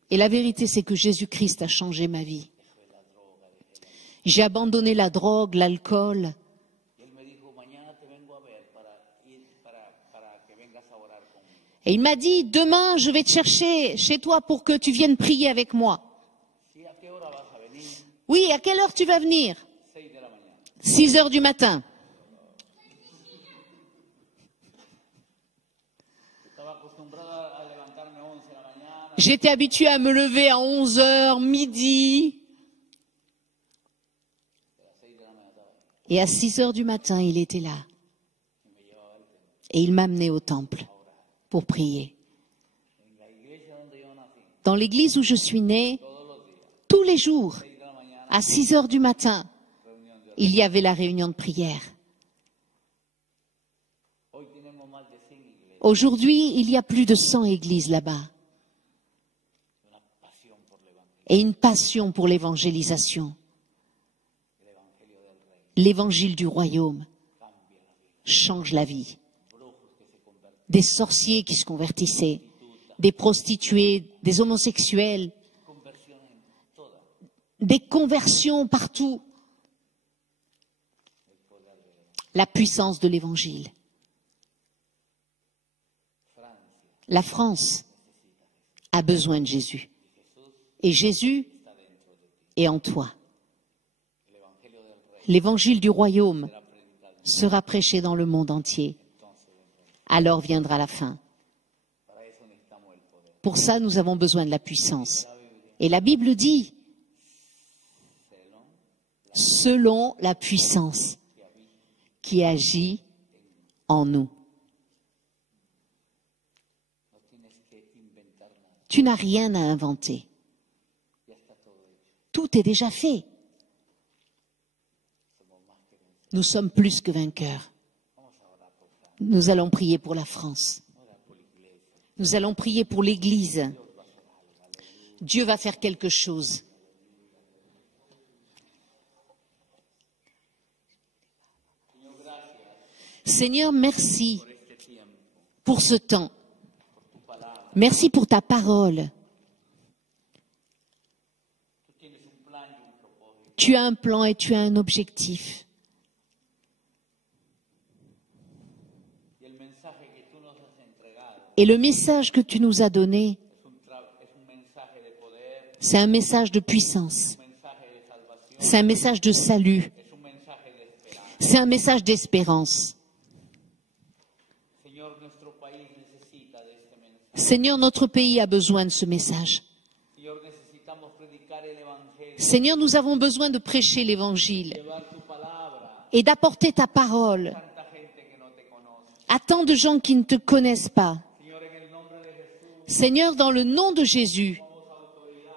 Et la vérité, c'est que Jésus-Christ a changé ma vie. J'ai abandonné la drogue, l'alcool. Y él me dijo, mañana te vengo Et il m'a dit, demain, je vais te chercher chez toi pour que tu viennes prier avec moi. Sí, ¿a qué hora vas a venir? Oui, à quelle heure tu vas venir? 6 de la mañana. 6 heures du matin. Estaba acostumbrada a levantarme a 11 de la mañana. J'étais habituée à me lever à 11 heures, midi. Et à 6 heures du matin, il était là. Et il m'a amené au temple pour prier. En la iglesia donde yo nací, Dans l'église où je suis née, todos los días, tous les jours, 6 de la mañana, à 6 heures du matin, reunión de oración. il y avait la réunion de prière. Hoy tenemos más de 100 iglesias. Aujourd'hui, il y a plus de 100 églises là-bas. Una pasión por el evangelio. Et une passion pour l'évangélisation. El evangelio del rey L'évangile du royaume cambia la vida. change la vie. Brujos que se convierten, Des sorciers qui se convertissaient, des prostituées, des homosexuels, conversión en toda. des conversions partout. La puissance de l'évangile. Francia La France a besoin de Jésus. Et Jésus está dentro de ti. est en toi. El evangelio del rey L'évangile du royaume será predicado. sera prêché dans le monde entier. Entonces vendrá. Alors viendra la fin. Para eso necesitamos el poder. Pour ça, nous avons besoin de la puissance. Et la Bible dit, selon la puissance qui agit en nous. No tienes que inventar nada. Tu n'as rien à inventer. Ya está todo hecho. Tout est déjà fait. Somos más que vencedores. Nous sommes plus que vainqueurs. Vamos a orar por Francia. Nous allons prier pour la France. Ora por la iglesia. Nous allons prier pour l'Église. Dieu va faire quelque chose. Seigneur, merci Por este tiempo, pour ce temps. tu palabra. Merci pour ta parole. Tú tienes un plan y un propósito. Tu as un plan et tu as un objectif. Y el mensaje que tú nos has entregado Et le message que tu nous as donné, es un mensaje de poder, c'est un message de puissance. un mensaje de salvación, C'est un message de salut. es un mensaje de esperanza. C'est un message d'espérance. Señor, nuestro país necesita de este mensaje. Seigneur, notre pays a besoin de ce message. Señor, necesitamos predicar el evangelio, Seigneur, nous avons besoin de prêcher l'Évangile llevar tu palabra et d'apporter ta parole a tanta gente que no te conoce. à tant de gens qui ne te connaissent pas. Señor, en el nombre de Jesús, Seigneur, dans le nom de Jésus,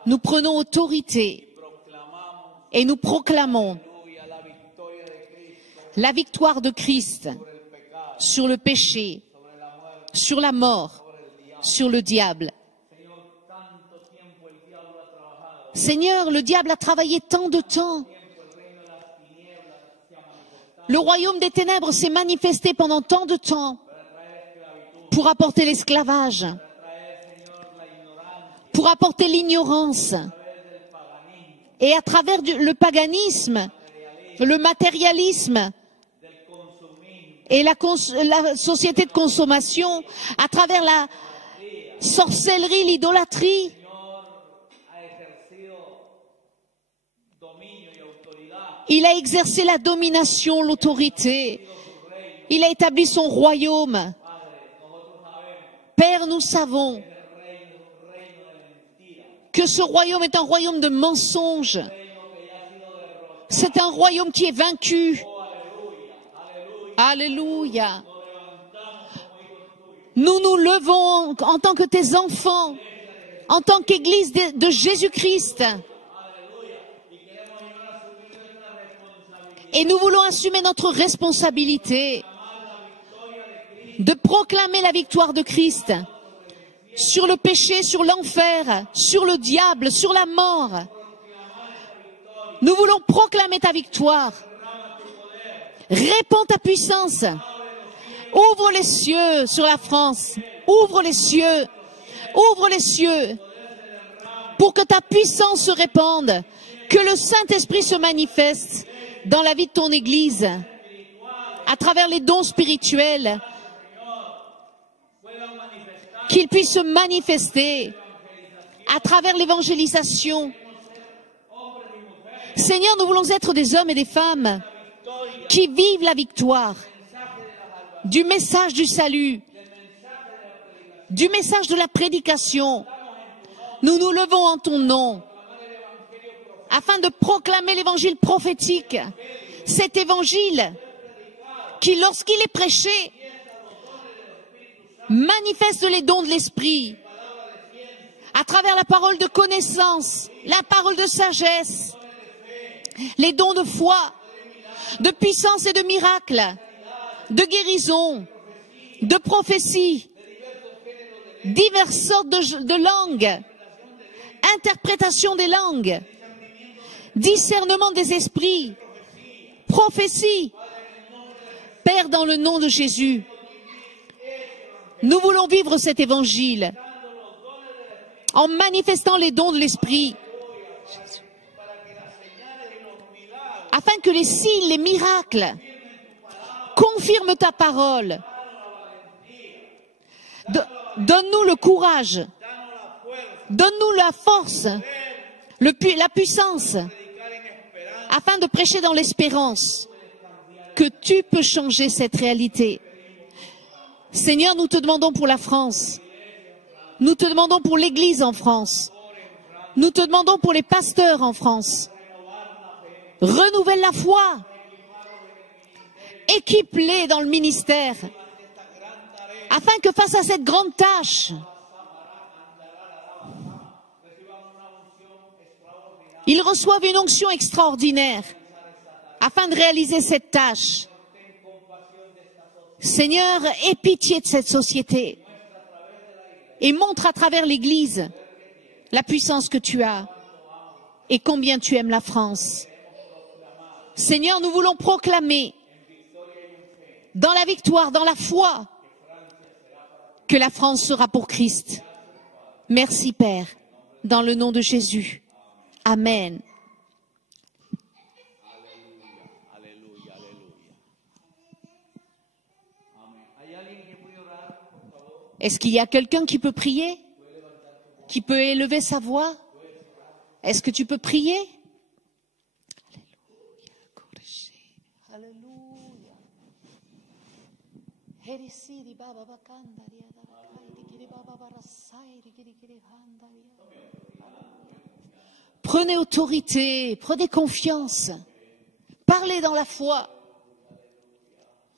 nous prenons autorité proclamamos, et nous proclamons aleluya, la victoria de Cristo la victoire de Christ sobre el pecado, sur le péché, sobre la muerte, sur la mort, sobre el diablo. sur le diable. Señor, tanto tiempo el diablo ha trabajado, Seigneur, le diable a travaillé tant de temps. tiempo el reino de las tinieblas se ha manifestado Le royaume des ténèbres s'est manifesté pendant tant de temps para traer esclavitud, pour apporter l'esclavage, para traer, Señor, la ignorancia pour apporter l'ignorance. a través del paganismo, Et à travers le paganisme, le matérialisme del consumismo, et la société de consommation, à travers la sorcellerie, l'idolâtrie, Señor, ha ejercido dominio y autoridad il a exercé la domination, l'autorité. Il a établi son royaume. Père, nous savons que ce royaume est un royaume de mensonges. C'est un royaume qui est vaincu. Alléluia. Nous nous levons en tant que tes enfants, en tant qu'Église de Jésus-Christ. Et nous voulons assumer notre responsabilité de proclamer la victoire de Christ sur le péché, sur l'enfer, sur le diable, sur la mort. Nous voulons proclamer ta victoire. Répands ta puissance. Ouvre les cieux sur la France. Ouvre les cieux. Ouvre les cieux. Pour que ta puissance se répande. Que le Saint-Esprit se manifeste dans la vie de ton Église. À travers les dons spirituels. qu'il puisse se manifester à travers l'évangélisation. Seigneur, nous voulons être des hommes et des femmes qui vivent la victoire du message du salut, du message de la prédication. Nous nous levons en ton nom afin de proclamer l'évangile prophétique, cet évangile qui, lorsqu'il est prêché, manifeste les dons de l'esprit à travers la parole de connaissance, la parole de sagesse, les dons de foi, de puissance et de miracles, de guérison, de prophétie, diverses sortes de langues, interprétation des langues, discernement des esprits, prophétie. Père, dans le nom de Jésus, nous voulons vivre cet évangile en manifestant les dons de l'esprit, afin que les signes, les miracles confirment ta parole. Donne-nous le courage, donne-nous la force, la puissance, afin de prêcher dans l'espérance que tu peux changer cette réalité. Seigneur, nous te demandons pour la France, nous te demandons pour l'Église en France, nous te demandons pour les pasteurs en France. Renouvelle la foi, équipe-les dans le ministère, afin que face à cette grande tâche, ils reçoivent une onction extraordinaire, afin de réaliser cette tâche. Seigneur, aie pitié de cette société et montre à travers l'Église la puissance que tu as et combien tu aimes la France. Seigneur, nous voulons proclamer dans la victoire, dans la foi, que la France sera pour Christ. Merci Père, dans le nom de Jésus. Amen. Est-ce qu'il y a quelqu'un qui peut prier? Qui peut élever sa voix? Est-ce que tu peux prier? Alléluia. Prenez autorité, prenez confiance, parlez dans la foi.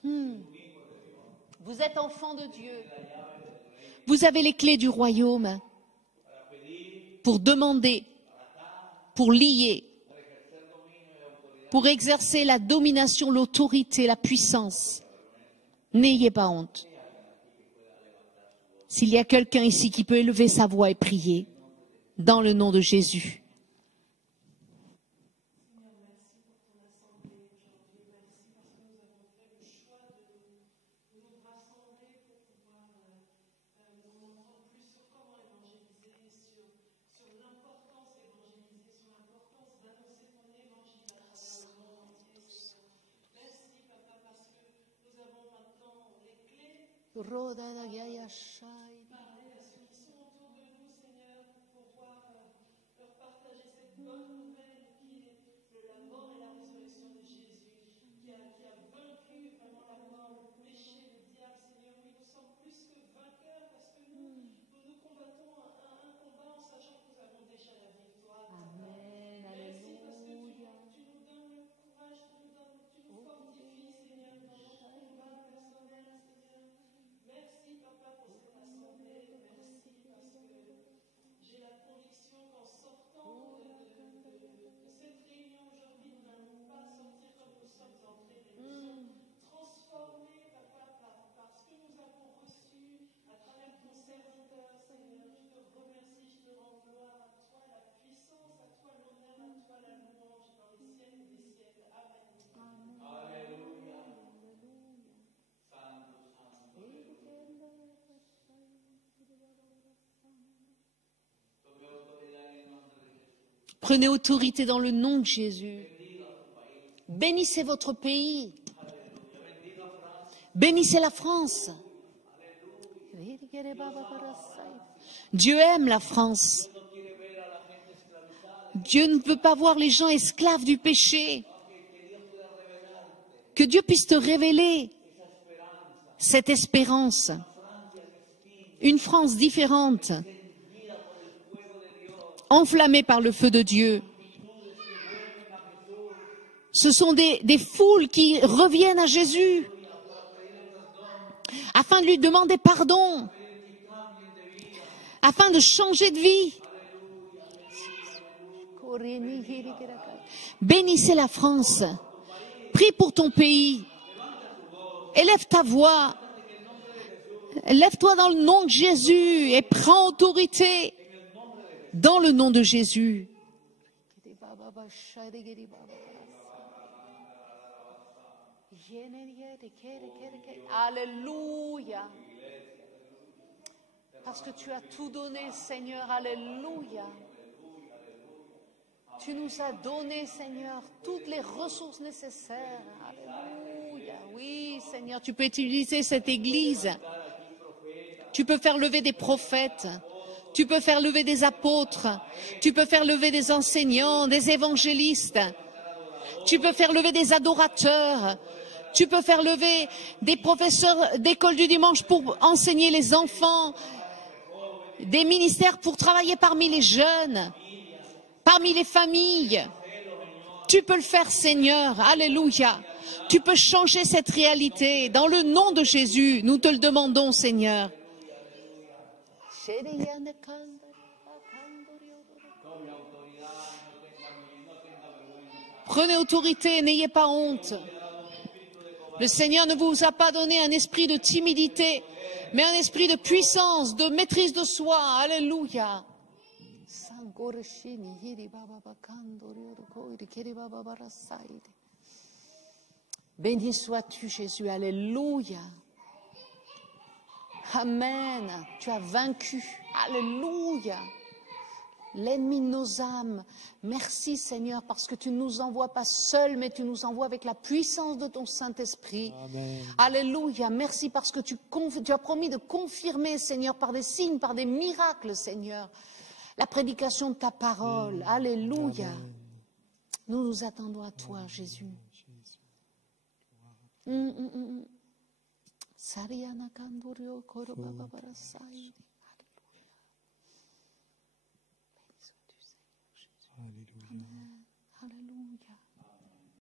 Vous êtes enfant de Dieu. Vous avez les clés du royaume pour demander, pour lier, pour exercer la domination, l'autorité, la puissance. N'ayez pas honte. S'il y a quelqu'un ici qui peut élever sa voix et prier, dans le nom de Jésus. Parler à ceux qui sont autour de nous, Seigneur, pour pouvoir leur partager cette bonne nouvelle qui est la mort et la résurrection de Jésus, qui a vaincu vraiment la mort, le péché, le diable, Seigneur. Oui, nous sommes plus que vainqueurs parce que nous combattons un combat en sachant que nous avons déjà la victoire. Amen. Merci parce que tu nous donnes le courage, tu nous fortifies, Seigneur, dans notre combat personnel, Seigneur. Merci, Papa, pour cette assemblée. Merci parce que j'ai la conviction qu'en sortant de cette réunion aujourd'hui, nous n'allons pas sortir comme nous sommes entrés, mais nous sommes transformés, Papa, par ce que nous avons reçu à travers ton serviteur, Seigneur. Je te remercie, je te rends gloire à toi, la puissance, à toi l'honneur, à toi la louange dans les siècles des siècles. Amen. Alléluia. Prenez autorité dans le nom de Jésus. Bénissez votre pays. Bénissez la France. Dieu aime la France. Dieu ne veut pas voir les gens esclaves du péché. Que Dieu puisse te révéler cette espérance. Une France différente, enflammée par le feu de Dieu. Ce sont des foules qui reviennent à Jésus afin de lui demander pardon, afin de changer de vie. Bénissez la France. Prie pour ton pays. Élève ta voix. Lève-toi dans le nom de Jésus et prends autorité dans le nom de Jésus. Alléluia. Parce que tu as tout donné, Seigneur. Alléluia. Tu nous as donné, Seigneur, toutes les ressources nécessaires. Alléluia. Oui, Seigneur, tu peux utiliser cette église. Tu peux faire lever des prophètes. Tu peux faire lever des apôtres. Tu peux faire lever des enseignants, des évangélistes. Tu peux faire lever des adorateurs. Tu peux faire lever des professeurs d'école du dimanche pour enseigner les enfants. Des ministères pour travailler parmi les jeunes. Parmi les familles, tu peux le faire, Seigneur. Alléluia. Tu peux changer cette réalité. Dans le nom de Jésus, nous te le demandons, Seigneur. Prenez autorité, n'ayez pas honte. Le Seigneur ne vous a pas donné un esprit de timidité, mais un esprit de puissance, de maîtrise de soi. Alléluia. Béni sois-tu, Jésus. Alléluia. Amen. Tu as vaincu. Alléluia. L'ennemi de nos âmes. Merci, Seigneur, parce que tu ne nous envoies pas seuls, mais tu nous envoies avec la puissance de ton Saint-Esprit. Alléluia. Merci parce que tu as promis de confirmer, Seigneur, par des signes, par des miracles, Seigneur, la prédication de ta parole. Alléluia. Nous nous attendons à toi, Jésus. Sariana Kandorio Koroba Babarasai. Alléluia.